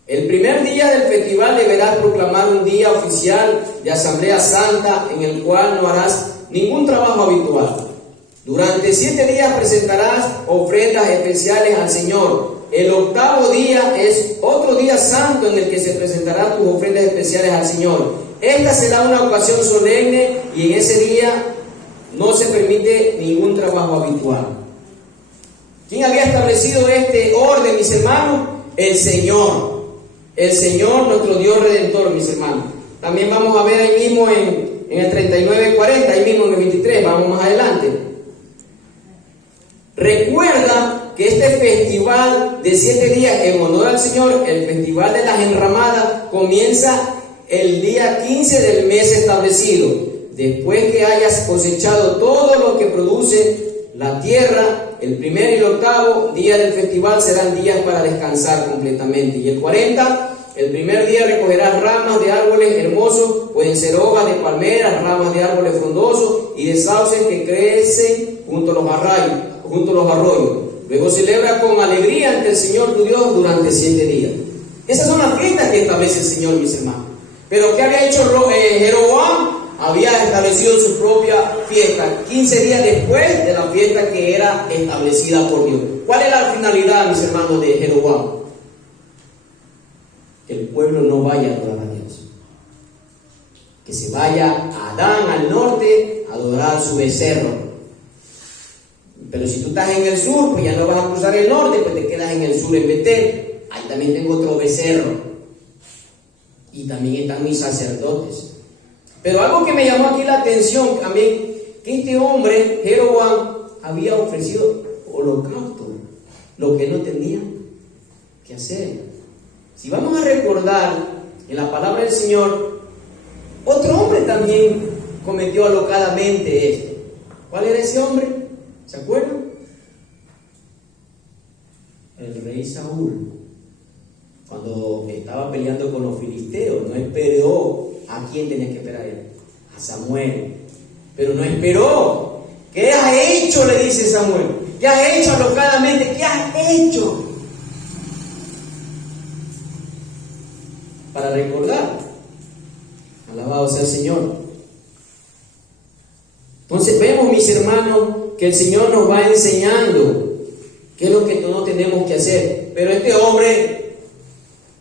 El primer día del festival deberás proclamar un día oficial de asamblea santa en el cual no harás ningún trabajo habitual. Durante 7 días presentarás ofrendas especiales al Señor. El 8º día es otro día santo en el que se presentarán tus ofrendas especiales al Señor. Esta será una ocasión solemne y en ese día no se permite ningún trabajo habitual. ¿Quién había establecido este orden, mis hermanos? El Señor. El Señor, nuestro Dios Redentor, mis hermanos. También vamos a ver ahí mismo en el 39:40, ahí mismo en el 23, vamos más adelante. Recuerda que este festival de 7 días en honor al Señor, el festival de las enramadas, comienza el día 15 del mes establecido. Después que hayas cosechado todo lo que produce la tierra, el primer y el 8º día del festival serán días para descansar completamente. Y el 40, el primer día recogerás ramas de árboles hermosos, pueden ser hojas de palmeras, ramas de árboles frondosos y de sauces que crecen junto a los arroyos. Luego celebra con alegría ante el Señor tu Dios durante 7 días. Esas son las fiestas que establece el Señor, mis hermanos. Pero ¿qué había hecho Jeroboam? Había establecido su propia fiesta 15 días después de la fiesta que era establecida por Dios. ¿Cuál es la finalidad, mis hermanos, de Jeroboam? Que el pueblo no vaya a adorar a Dios. Que se vaya a Adán, al norte, a adorar su becerro. Pero si tú estás en el sur, pues ya no vas a cruzar el norte, pues te quedas en el sur en Betel. Ahí también tengo otro becerro. Y también están mis sacerdotes. Pero algo que me llamó aquí la atención también, que este hombre, Jeroboam, había ofrecido holocausto, lo que no tenía que hacer. Si vamos a recordar en la palabra del Señor, otro hombre también cometió alocadamente esto. ¿Cuál era ese hombre? ¿Se acuerdan? El rey Saúl, cuando estaba peleando con los filisteos, no esperó. ¿A quién tenía que esperar él? A Samuel. Pero no esperó. ¿Qué has hecho?, le dice Samuel. ¿Qué has hecho alocadamente? ¿Qué has hecho? Para recordar. Alabado sea el Señor. Entonces vemos, mis hermanos, que el Señor nos va enseñando qué es lo que no tenemos que hacer. Pero este hombre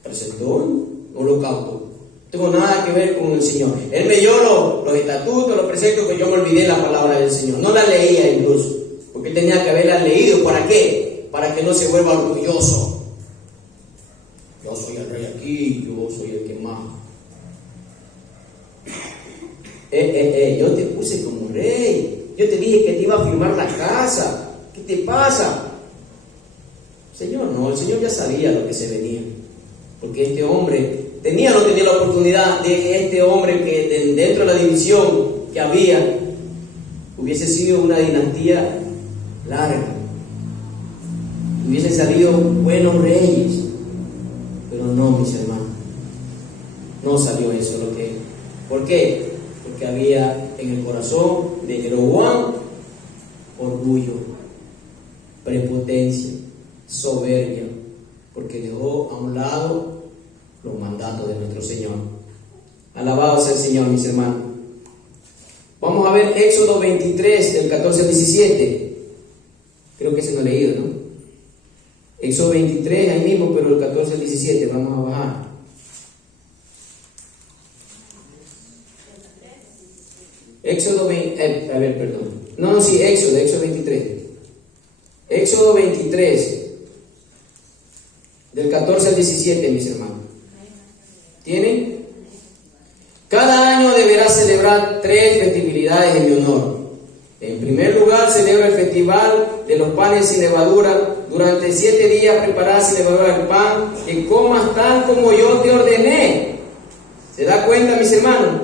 presentó un holocausto. No tengo nada que ver con el Señor. Él me dio los estatutos, los preceptos, que yo me olvidé la palabra del Señor. No la leía incluso, porque él tenía que haberla leído. ¿Para qué? Para que no se vuelva orgulloso. Yo soy el rey aquí, yo soy el que más. Yo te puse como rey. Yo te dije que te iba a firmar la casa. ¿Qué te pasa? Señor, no, el Señor ya sabía lo que se venía. Porque este hombre tenía o no tenía la oportunidad de este hombre que dentro de la división que había hubiese sido una dinastía larga. hubiesen salido buenos reyes. Pero no, mis hermanos, no salió eso. ¿Por qué? Porque había en el corazón de Jeroboam orgullo, prepotencia, soberbia, porque dejó a un lado los mandatos de nuestro Señor. Alabado sea el Señor, mis hermanos. Vamos a ver Éxodo 23, del 14 al 17. Creo que se lo he leído, ¿no? Éxodo 23, ahí mismo, pero el 14 al 17, vamos a bajar. Éxodo 23. Éxodo 23, del 14 al 17, mis hermanos. ¿Tienen? Cada año deberá celebrar 3 festividades en mi honor. En primer lugar, celebra el festival de los panes sin levadura. Durante 7 días prepararás sin levadura el pan, que comas tal como yo te ordené. ¿Se da cuenta, mis hermanos?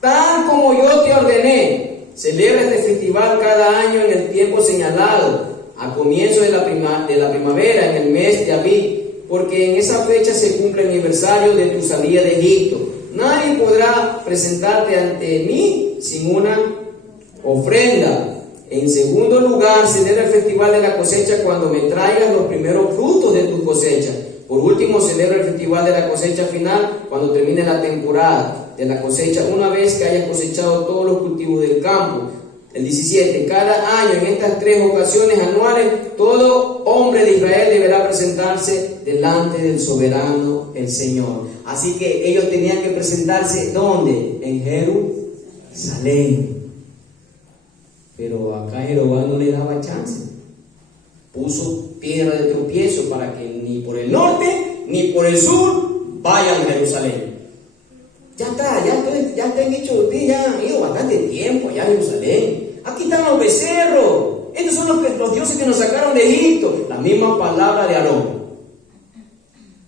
Tal como yo te ordené. Celebra este festival cada año en el tiempo señalado, a comienzo de la primavera, en el mes de Abib, porque en esa fecha se cumple el aniversario de tu salida de Egipto. Nadie podrá presentarte ante mí sin una ofrenda. En segundo lugar, celebra el festival de la cosecha cuando me traigas los primeros frutos de tu cosecha. Por último, celebra el festival de la cosecha final cuando termine la temporada de la cosecha, una vez que hayas cosechado todos los cultivos del campo. El 17, cada año en estas 3 ocasiones anuales, todo hombre de Israel deberá presentarse delante del soberano, el Señor. Así que ellos tenían que presentarse, ¿dónde? En Jerusalén. Pero acá Jeroboam no le daba chance. Puso piedra de tropiezo para que ni por el norte ni por el sur vayan a Jerusalén. Ya está, ya te han dicho, ustedes ya han ido bastante tiempo allá a Jerusalén. Aquí están los becerros. Estos son los dioses que nos sacaron de Egipto. La misma palabra de Aarón.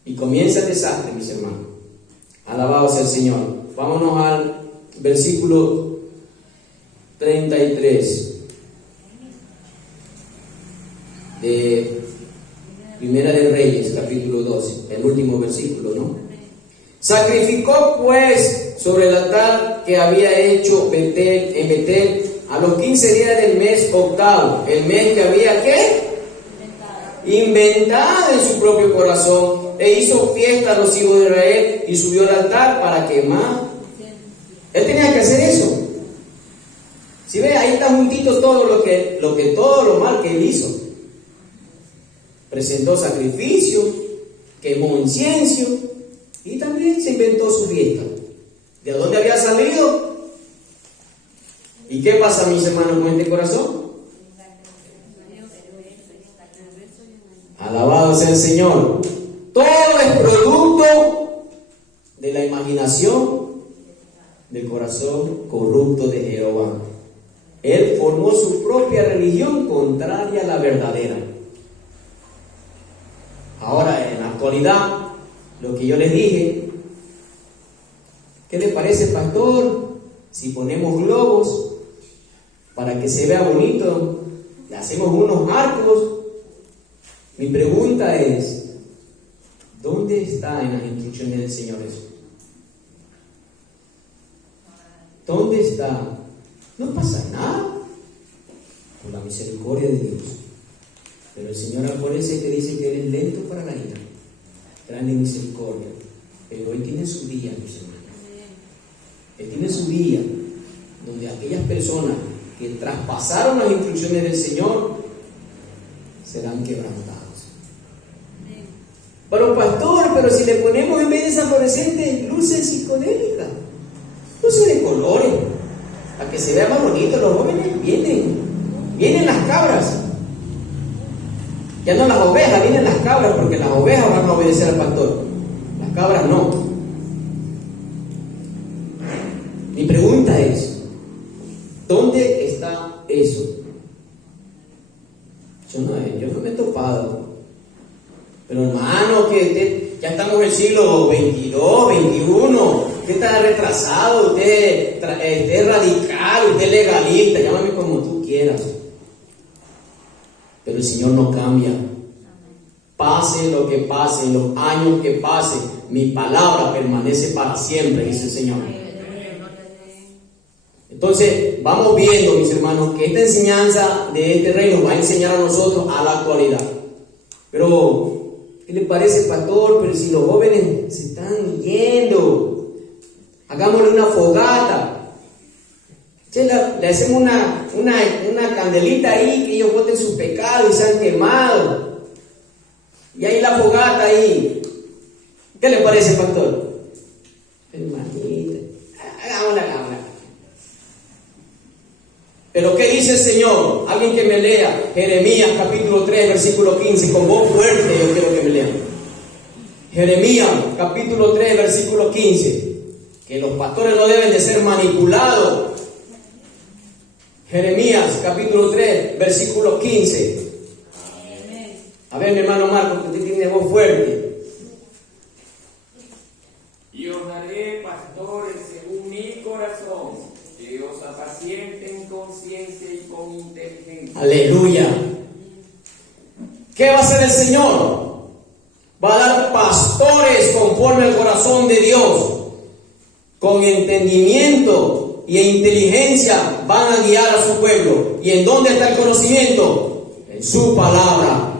Y comienza el desastre, mis hermanos. Alabado sea el Señor. Vámonos al versículo 33 de Primera de Reyes, capítulo 12, el último versículo, ¿no? Sacrificó pues sobre el altar que había hecho en Betel a los 15 días del mes octavo, el mes que había ¿qué? Inventado en su propio corazón, e hizo fiesta a los hijos de Israel y subió al altar para quemar. Él tenía que hacer eso. Si ve, ahí está juntito todo todo lo mal que él hizo. Presentó sacrificio, quemó incienso y también se inventó su fiesta. ¿De dónde había salido? ¿Y qué pasa, mis hermanos, con este corazón? Alabado sea el Señor. Todo es producto de la imaginación del corazón corrupto de Jeroboam. Él formó su propia religión contraria a la verdadera. Ahora, en la actualidad, lo que yo les dije, ¿qué le parece, pastor? Si ponemos globos para que se vea bonito, le hacemos unos arcos. Mi pregunta es, ¿dónde está en las instrucciones del Señor eso? ¿Dónde está? No pasa nada por la misericordia de Dios. Pero el Señor, acuérdense que dice que Él es lento para la ira, grande en misericordia. Pero hoy tiene su día, mis hermanos. Él tiene su día donde aquellas personas que traspasaron las instrucciones del Señor serán quebrantados. Pero pastor, si le ponemos en vez de esa fluorescente luces psicodélicas, luces de colores, para que se vea más bonito, los jóvenes vienen las cabras. Ya no las ovejas, vienen las cabras, porque las ovejas van a obedecer al pastor, las cabras no. Mi pregunta es, ¿dónde está eso? Yo no me he topado. Pero hermano, que ya estamos en el siglo 22, 21, usted está retrasado, usted es radical, usted es legalista, llámame como tú quieras. Pero el Señor no cambia. Pase lo que pase, en los años que pase, mi palabra permanece para siempre, dice el Señor. Entonces, vamos viendo, mis hermanos, que esta enseñanza de este reino va a enseñar a nosotros a la actualidad. Pero, ¿qué le parece, pastor? Pero si los jóvenes se están yendo, hagámosle una fogata. Le hacemos una candelita ahí, que ellos boten sus pecados y sean quemados. Y ahí la fogata ahí. ¿Qué le parece, pastor? Hermanita, hagámosla. Pero ¿qué dice el Señor? Alguien que me lea Jeremías capítulo 3, versículo 15, con voz fuerte yo quiero que me lean. Jeremías capítulo 3, versículo 15, que los pastores no deben de ser manipulados. Jeremías capítulo 3, versículo 15. A ver, mi hermano Marcos, que usted tiene voz fuerte. Y os daré pastores según mi corazón, que os apacienten con ciencia y con inteligencia. Aleluya. ¿Qué va a hacer el Señor? Va a dar pastores conforme al corazón de Dios, con entendimiento y inteligencia van a guiar a su pueblo. ¿Y en dónde está el conocimiento? En su palabra.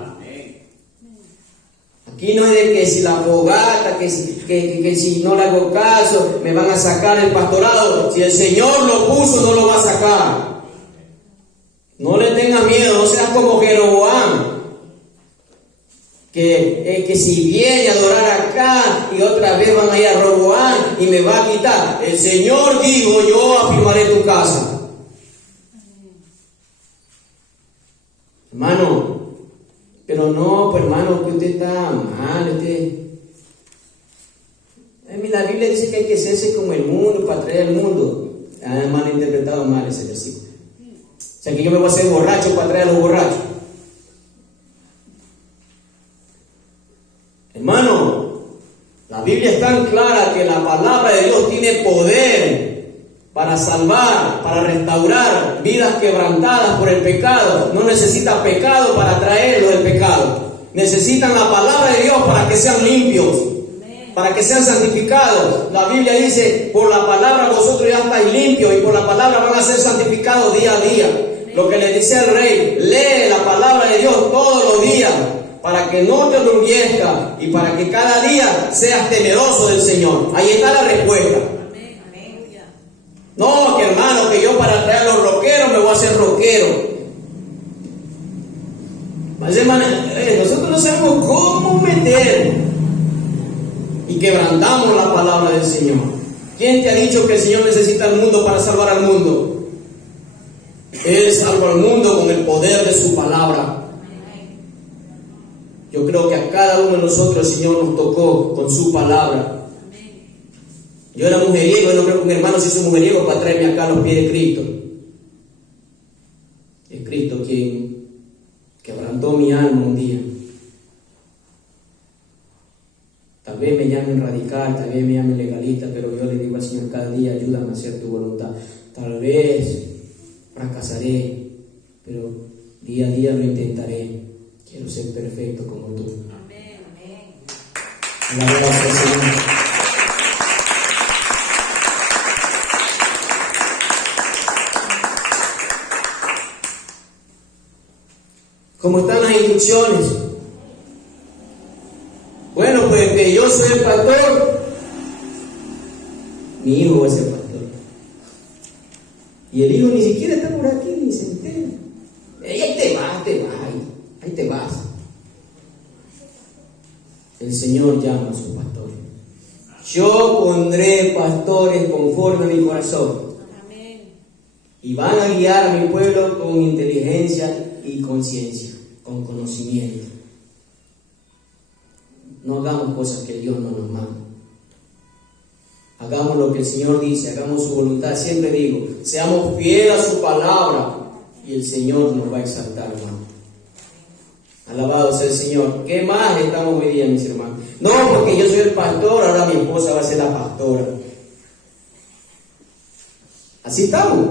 Aquí no es de que si la fogata, que si no le hago caso, me van a sacar el pastorado. Si el Señor lo puso, no lo va a sacar. No le tengas miedo, no seas como Jeroboam, que si viene a adorar acá y otra vez van a ir a Roboam y me va a quitar. El Señor dijo, yo afirmaré tu casa. Hermano, pero no, pues hermano, que usted está mal, la Biblia dice que hay que hacerse como el mundo para traer al mundo. Han malinterpretado mal ese versículo. O sea que yo me voy a hacer borracho para traer a los borrachos. Hermano, la Biblia es tan clara que la palabra de Dios tiene poder para salvar, para restaurar vidas quebrantadas por el pecado. No necesita pecado para traerlo del pecado. Necesitan la palabra de Dios para que sean limpios, para que sean santificados. La Biblia dice, por la palabra vosotros ya estáis limpios y por la palabra van a ser santificados día a día. Lo que le dice al rey, lee la palabra de Dios todos los días para que no te enorgullezca y para que cada día seas temeroso del Señor. Ahí está la respuesta. No, que hermano, que yo para traer a los rockeros me voy a hacer rockero. Nosotros no sabemos cómo meter y quebrantamos la palabra del Señor. ¿Quién te ha dicho que el Señor necesita al mundo para salvar al mundo? Él salva al mundo con el poder de su palabra. Yo creo que a cada uno de nosotros el Señor nos tocó con su palabra. Yo era mujeriego, yo no creo que mi hermano se hizo mujeriego para traerme acá a los pies de Cristo. Es Cristo quien quebrantó mi alma un día. Tal vez me llamen radical, tal vez me llamen legalista, pero yo le digo al Señor cada día, ayúdame a hacer tu voluntad. Tal vez fracasaré, pero día a día lo intentaré. Quiero ser perfecto como tú. Amén, amén. Alabado sea el Señor. ¿Cómo están las instrucciones? Bueno, pues que yo soy el pastor, mi hijo es el pastor. Y el hijo ni siquiera está por aquí, ni se entera. Ahí te vas. El Señor llama a sus pastores. Yo pondré pastores conforme a mi corazón. Amén. Y van a guiar a mi pueblo con inteligencia y conciencia, con conocimiento. No hagamos cosas que Dios no nos manda. Hagamos lo que el Señor dice, hagamos su voluntad. Siempre digo, seamos fieles a su palabra y el Señor nos va a exaltar, hermano. Alabado sea el Señor. ¿Qué más estamos hoy día, mis hermanos? No, porque yo soy el pastor, ahora mi esposa va a ser la pastora. Así estamos.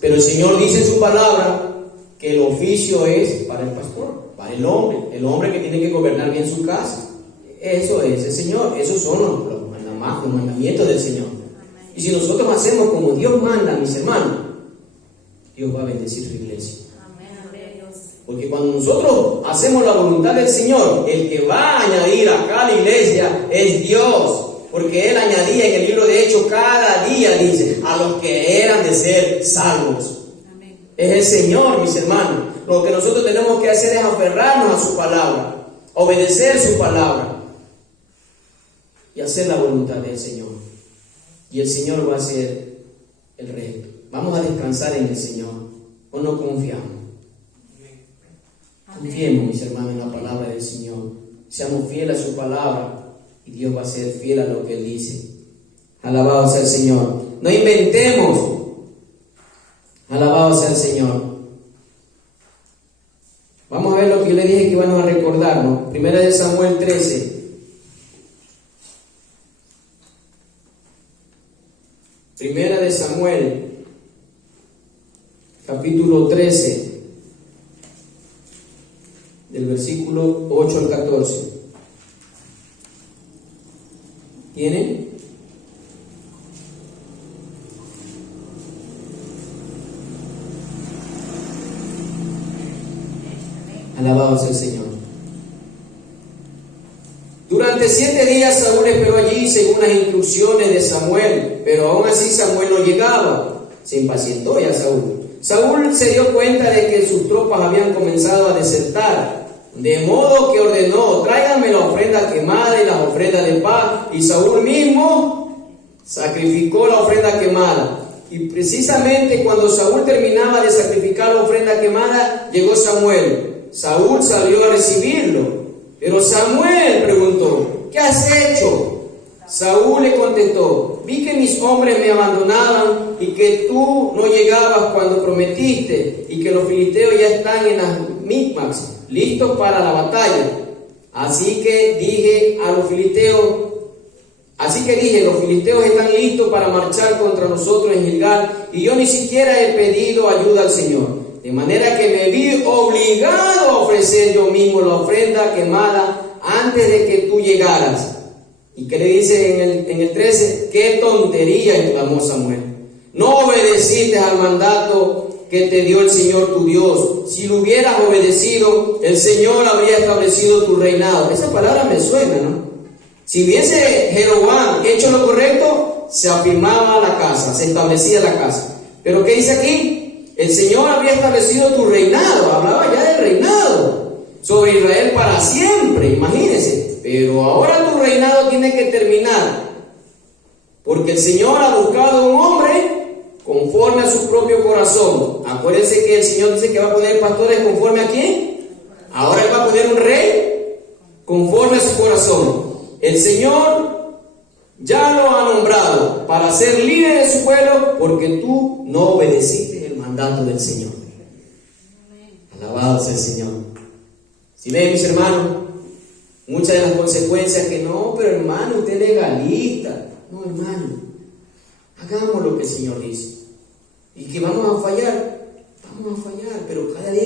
Pero el Señor dice en su palabra que el oficio es para el pastor, para el hombre que tiene que gobernar bien su casa. Eso es el Señor, esos son los mandamientos del Señor. Y si nosotros hacemos como Dios manda, mis hermanos, Dios va a bendecir su iglesia. Porque cuando nosotros hacemos la voluntad del Señor, el que va a añadir acá a la iglesia es Dios. Porque Él añadía en el libro de Hechos cada día, dice, a los que eran de ser salvos. Amén. Es el Señor, mis hermanos. Lo que nosotros tenemos que hacer es aferrarnos a su palabra, obedecer su palabra y hacer la voluntad del Señor. Y el Señor va a hacer el resto. Vamos a descansar en el Señor o no confiamos. Confiemos, mis hermanos, en la palabra del Señor. Seamos fieles a su palabra y Dios va a ser fiel a lo que Él dice. Alabado sea el Señor. No inventemos. Alabado sea el Señor. Vamos a ver lo que yo le dije que íbamos a recordar, ¿no? Primera de Samuel 13. Primera de Samuel, capítulo 13. Del versículo 8 al 14. ¿Tienen? Alabado sea el Señor. Durante 7 días Saúl esperó allí según las instrucciones de Samuel, pero aún así Samuel no llegaba. Se impacientó ya Saúl. Saúl se dio cuenta de que sus tropas habían comenzado a desertar, de modo que ordenó: tráiganme la ofrenda quemada y las ofrendas de paz. Y Saúl mismo sacrificó la ofrenda quemada. Y precisamente cuando Saúl terminaba de sacrificar la ofrenda quemada, llegó Samuel. Saúl salió a recibirlo, pero Samuel preguntó: ¿qué has hecho? Saúl le contestó: vi que mis hombres me abandonaban y que tú no llegabas cuando prometiste, y que los filisteos ya están en las Micmas, listos para la batalla. Así que dije, los filisteos están listos para marchar contra nosotros en Gilgal, y yo ni siquiera he pedido ayuda al Señor. De manera que me vi obligado a ofrecer yo mismo la ofrenda quemada antes de que tú llegaras. ¿Y qué le dice en el 13? ¡Qué tontería!, exclamó Samuel. No obedeciste al mandato que te dio el Señor tu Dios. Si lo hubieras obedecido, el Señor habría establecido tu reinado. Esa palabra me suena, ¿no? Si hubiese Jeroboam hecho lo correcto, se afirmaba la casa, se establecía la casa. Pero ¿qué dice aquí? El Señor habría establecido tu reinado. Hablaba ya del reinado sobre Israel para siempre, imagínense. Pero ahora tu reinado tiene que terminar, porque el Señor ha buscado un hombre conforme a su propio corazón. Acuérdense que el Señor dice que va a poner pastores conforme a quién. Ahora Él va a poner un rey conforme a su corazón. El Señor ya lo ha nombrado para ser líder de su pueblo, porque tú no obedeciste el mandato del Señor. Alabado sea el Señor. Si ven, mis hermanos, muchas de las consecuencias que no, pero hermano, usted es legalista. No, hermano, hagamos lo que el Señor dice. Y que vamos a fallar, pero cada día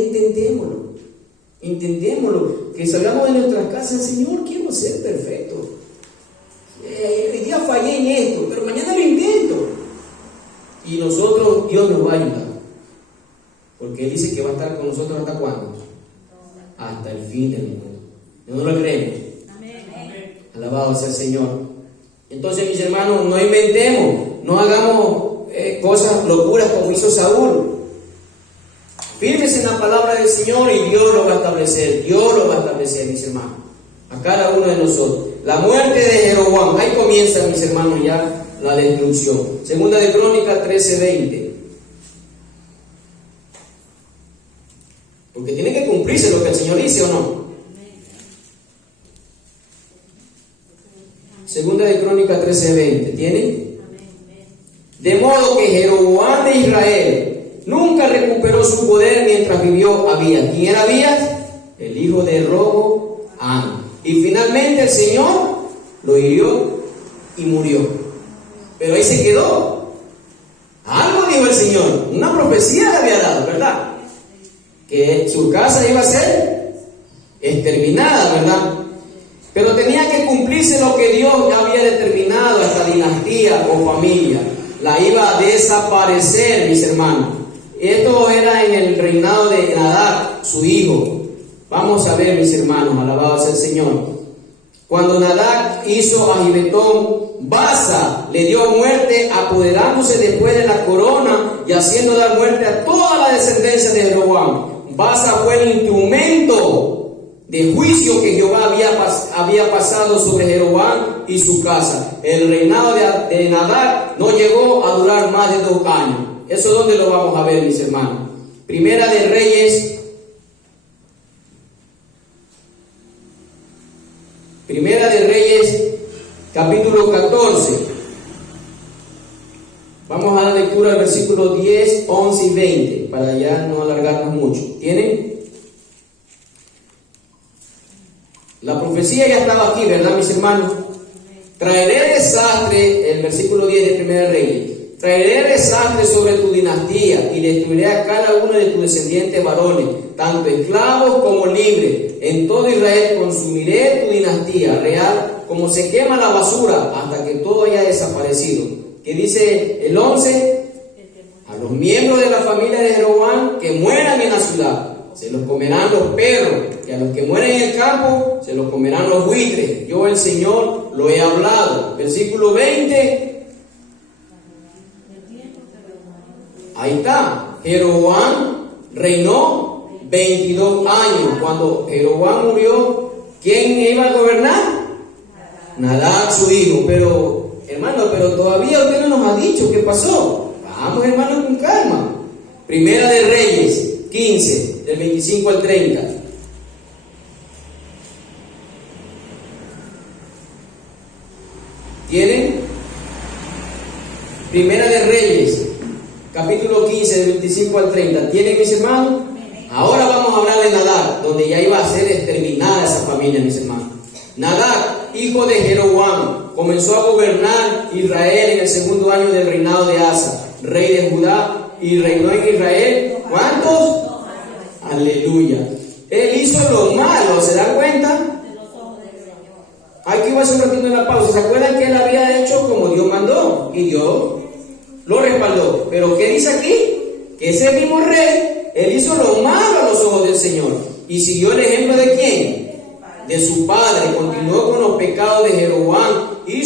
intentémoslo, que salgamos de nuestras casas. Señor, quiero ser perfecto. Hoy día fallé en esto, pero mañana lo intento. Y nosotros, Dios nos va a ayudar, porque Él dice que va a estar con nosotros ¿hasta cuándo? Hasta el fin del mundo. ¿No lo creemos? Amén. Alabado sea el Señor. Entonces, mis hermanos, no inventemos, no hagamos cosas locuras como hizo Saúl. Firmes en la palabra del Señor y Dios lo va a establecer. Dios lo va a establecer, mis hermanos, a cada uno de nosotros. La muerte de Jeroboam, ahí comienza, mis hermanos, ya la destrucción. Segunda de Crónicas 13:20. Porque tiene que cumplirse lo que el Señor dice, ¿o no? Segunda de Crónicas 13:20. ¿Tienen? De modo que Jeroboam de Israel nunca recuperó su poder mientras vivió Abías. ¿Quién era Abías? El hijo de Roboam. Y finalmente el Señor lo hirió y murió. Pero ahí se quedó. Algo dijo el Señor. Una profecía le había dado, ¿verdad? Que su casa iba a ser exterminada, ¿verdad? Pero tenía que cumplirse lo que Dios había determinado a esta dinastía o familia. La iba a desaparecer, mis hermanos. Esto era en el reinado de Nadab, su hijo. Vamos a ver, mis hermanos, alabado sea el Señor. Cuando Nadab hizo a Gibetón, Baasa le dio muerte, apoderándose después de la corona y haciendo dar muerte a toda la descendencia de Jeroboam. Baasa fue el instrumento de juicio que Jehová había pasado sobre Jeroboam y su casa. El reinado de Nadab no llegó a durar más de 2 años. ¿Eso dónde lo vamos a ver, mis hermanos? Primera de Reyes, capítulo 14. Vamos a la lectura del versículo 10, 11 y 20, para ya no alargarnos mucho. ¿Tienen? La profecía ya estaba aquí, ¿verdad, mis hermanos? Traeré desastre, el versículo 10 de Primera de Reyes. Traeré desastre sobre tu dinastía y destruiré a cada uno de tus descendientes varones, tanto esclavos como libres. En todo Israel consumiré tu dinastía real como se quema la basura hasta que todo haya desaparecido. ¿Qué dice el 11? A los miembros de la familia de Jeroboam que mueran en la ciudad se los comerán los perros, y a los que mueren en el campo se los comerán los buitres. Yo, el Señor, lo he hablado. Versículo 20. Ahí está. Jeroboam reinó 22 años. Cuando Jeroboam murió, ¿quién iba a gobernar? Nadab, su hijo. Pero, hermano, todavía usted no nos ha dicho qué pasó. Vamos, hermano, con calma. Primera de Reyes 15, del 25 al 30. ¿Tienen? Primera de Reyes, capítulo 15, del 25 al 30. ¿Tienen, mis hermanos? Ahora vamos a hablar de Nadab, donde ya iba a ser exterminada esa familia, mis hermanos. Nadab, hijo de Jeroboam, comenzó a gobernar Israel en el 2.º año del reinado de Asa, rey de Judá, y reinó en Israel, ¿cuántos? Aleluya. Él hizo lo malo, ¿se dan cuenta? Aquí va a ser un ratito en la pausa. ¿Se acuerdan que él había hecho como Dios mandó? Y Dios lo respaldó. Pero ¿qué dice aquí? Que ese mismo rey, él hizo lo malo a los ojos del Señor. Y siguió el ejemplo de ¿quién? De su padre. Continuó con los pecados de Jeroboam, que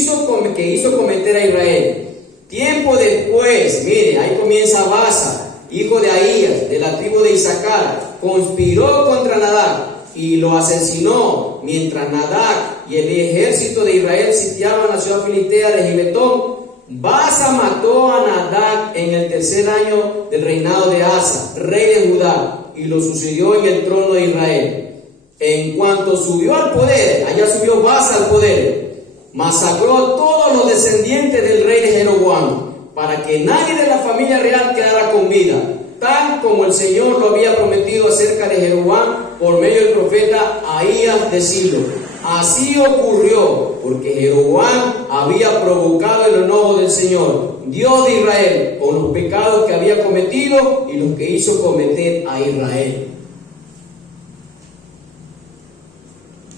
hizo cometer a Israel. Tiempo después, mire, ahí comienza Baasa, hijo de Ahías, de la tribu de Isaacar, conspiró contra Nadab y lo asesinó mientras Nadab y el ejército de Israel sitiaban la ciudad filistea de Gibetón. Baasa mató a Nadab en el 3.er año del reinado de Asa, rey de Judá, y lo sucedió en el trono de Israel. En cuanto subió al poder, allá subió Baasa al poder, masacró a todos los descendientes del rey de Jeroboam, para que nadie de la familia real quedara con vida, tal como el Señor lo había prometido acerca de Jeroboam por medio del profeta Ahías de Silo. Así ocurrió, porque Jeroboam había provocado el enojo del Señor, Dios de Israel, con los pecados que había cometido y los que hizo cometer a Israel.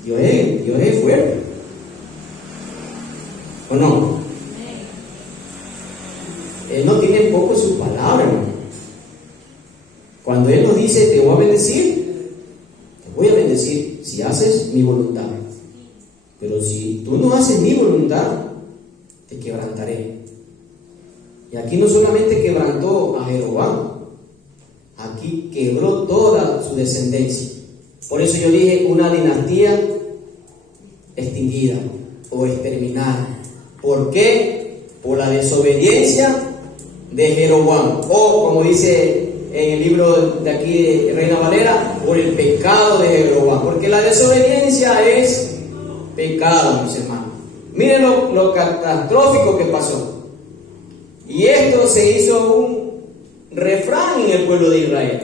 Dios es fuerte. ¿O no? Él no tiene poco su palabra, hermano. Cuando Él nos dice, te voy a bendecir si haces mi voluntad. Pero si tú no haces mi voluntad, te quebrantaré. Y aquí no solamente quebrantó a Jeroboam, aquí quebró toda su descendencia. Por eso yo dije una dinastía extinguida o exterminada. ¿Por qué? Por la desobediencia de Jeroboam, o como dice en el libro de aquí de Reina Valera, por el pecado de Jeroboam, porque la desobediencia es pecado, mis hermanos. Miren lo catastrófico que pasó. Y esto se hizo un refrán en el pueblo de Israel,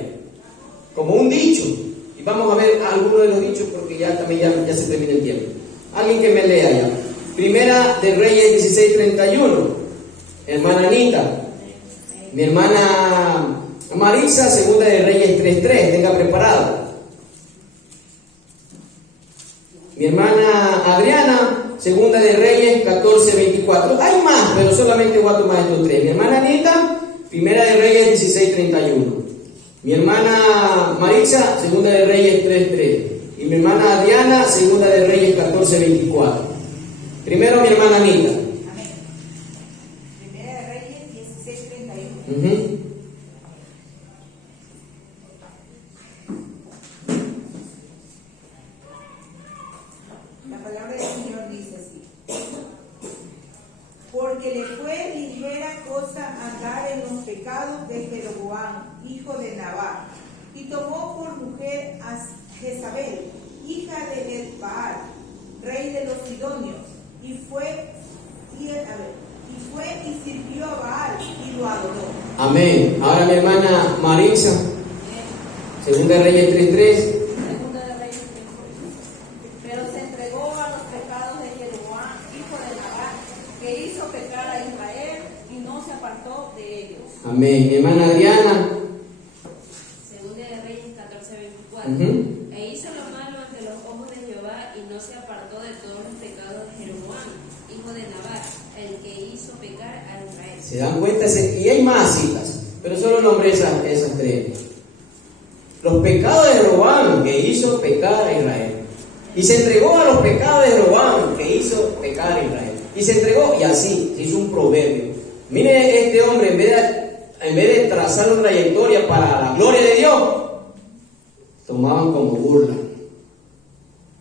como un dicho. Y vamos a ver algunos de los dichos porque ya se termina el tiempo. Alguien que me lea ya. Primera de Reyes 16:31. Hermana Anita. Mi hermana Marisa, segunda de Reyes 3:3. Tenga preparado. Mi hermana Adriana, Segunda de Reyes 14:24. Hay más, pero solamente voy a tomar estos tres. Mi hermana Anita, Primera de Reyes 16:31. Mi hermana Marisa, Segunda de Reyes 3:3. Y mi hermana Adriana, Segunda de Reyes 14:24. Primero mi hermana Anita. Amén. Primera de Reyes 16:31. La palabra del Señor dice así: porque le fue ligera cosa andar en los pecados de Jeroboam, hijo de Nabat, y tomó por mujer a Jezabel, hija de El-Baal, rey de los Sidonios, y fue y sirvió a Baal y lo adoró. Amén. Ahora mi hermana Marisa, Segunda de Reyes 3:3. Segunda de Reyes 3:3. Pero se entregó a los pecados de Jeroboam, hijo de Nabat, que hizo pecar a Israel y no se apartó de ellos. Amén. Mi hermana Adriana. Segunda de Reyes 14:24. E hizo lo malo ante los ojos de Jehová y no se apartó de todos los pecados de Jeroboam, hijo de Nabat, el que hizo pecar a Israel. ¿Se dan cuenta? Y hay más citas, pero solo nombré esas tres. Los pecados de Jeroboam, que hizo pecar a Israel. Y se entregó a los pecados de Jeroboam, que hizo pecar a Israel. Y se entregó, y así, se hizo un proverbio. Mire, este hombre, en vez de trazar una trayectoria para la gloria de Dios, tomaban como burla.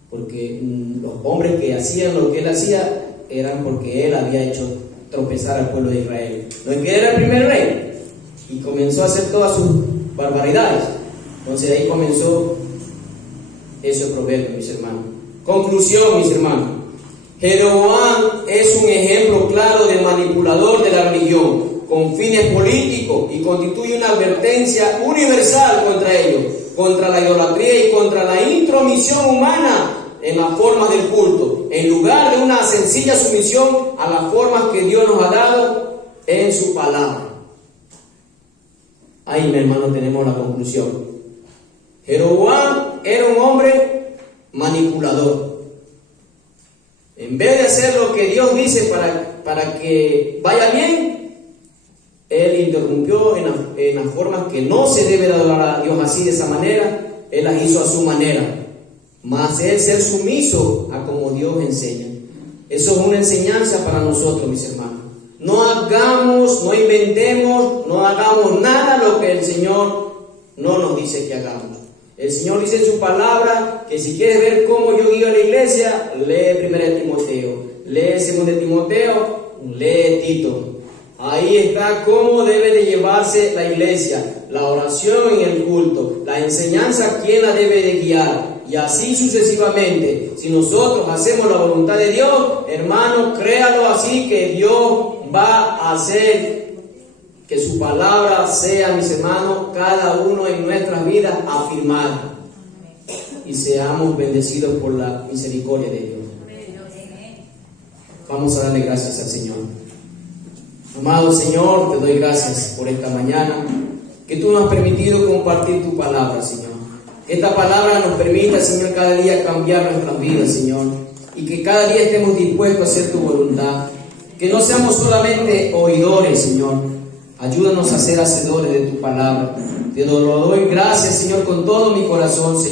Porque los hombres que hacían lo que él hacía eran porque él había hecho tropezar al pueblo de Israel. No es que era el primer rey y comenzó a hacer todas sus barbaridades. Entonces ahí comenzó ese proverbio, mis hermanos. Conclusión, mis hermanos. Jeroboam es un ejemplo claro de manipulador de la religión con fines políticos y constituye una advertencia universal contra ellos, contra la idolatría y contra la intromisión humana en las formas del culto, en lugar de una sencilla sumisión a las formas que Dios nos ha dado en su palabra. Ahí, mi hermano, tenemos la conclusión. Jeroboam era un hombre manipulador. En vez de hacer lo que Dios dice para que vaya bien, él interrumpió en las formas que no se debe de adorar a Dios así, de esa manera. Él las hizo a su manera. Más es ser sumiso a como Dios enseña. Eso es una enseñanza para nosotros, mis hermanos. No hagamos, no inventemos, no hagamos nada lo que el Señor no nos dice que hagamos. El Señor dice en su palabra que si quieres ver cómo yo guío a la iglesia, lee 1 Timoteo, lee 2 Timoteo, lee Tito. Ahí está cómo debe de llevarse la iglesia, la oración y el culto, la enseñanza, quién la debe de guiar. Y así sucesivamente. Si nosotros hacemos la voluntad de Dios, hermano, créalo así, que Dios va a hacer que su palabra sea, mis hermanos, cada uno en nuestras vidas afirmada. Y seamos bendecidos por la misericordia de Dios. Vamos a darle gracias al Señor. Amado Señor, te doy gracias por esta mañana, que tú nos has permitido compartir tu palabra, Señor. Que esta palabra nos permita, Señor, cada día cambiar nuestras vidas, Señor. Y que cada día estemos dispuestos a hacer tu voluntad. Que no seamos solamente oidores, Señor. Ayúdanos a ser hacedores de tu palabra. Te lo doy gracias, Señor, con todo mi corazón, Señor.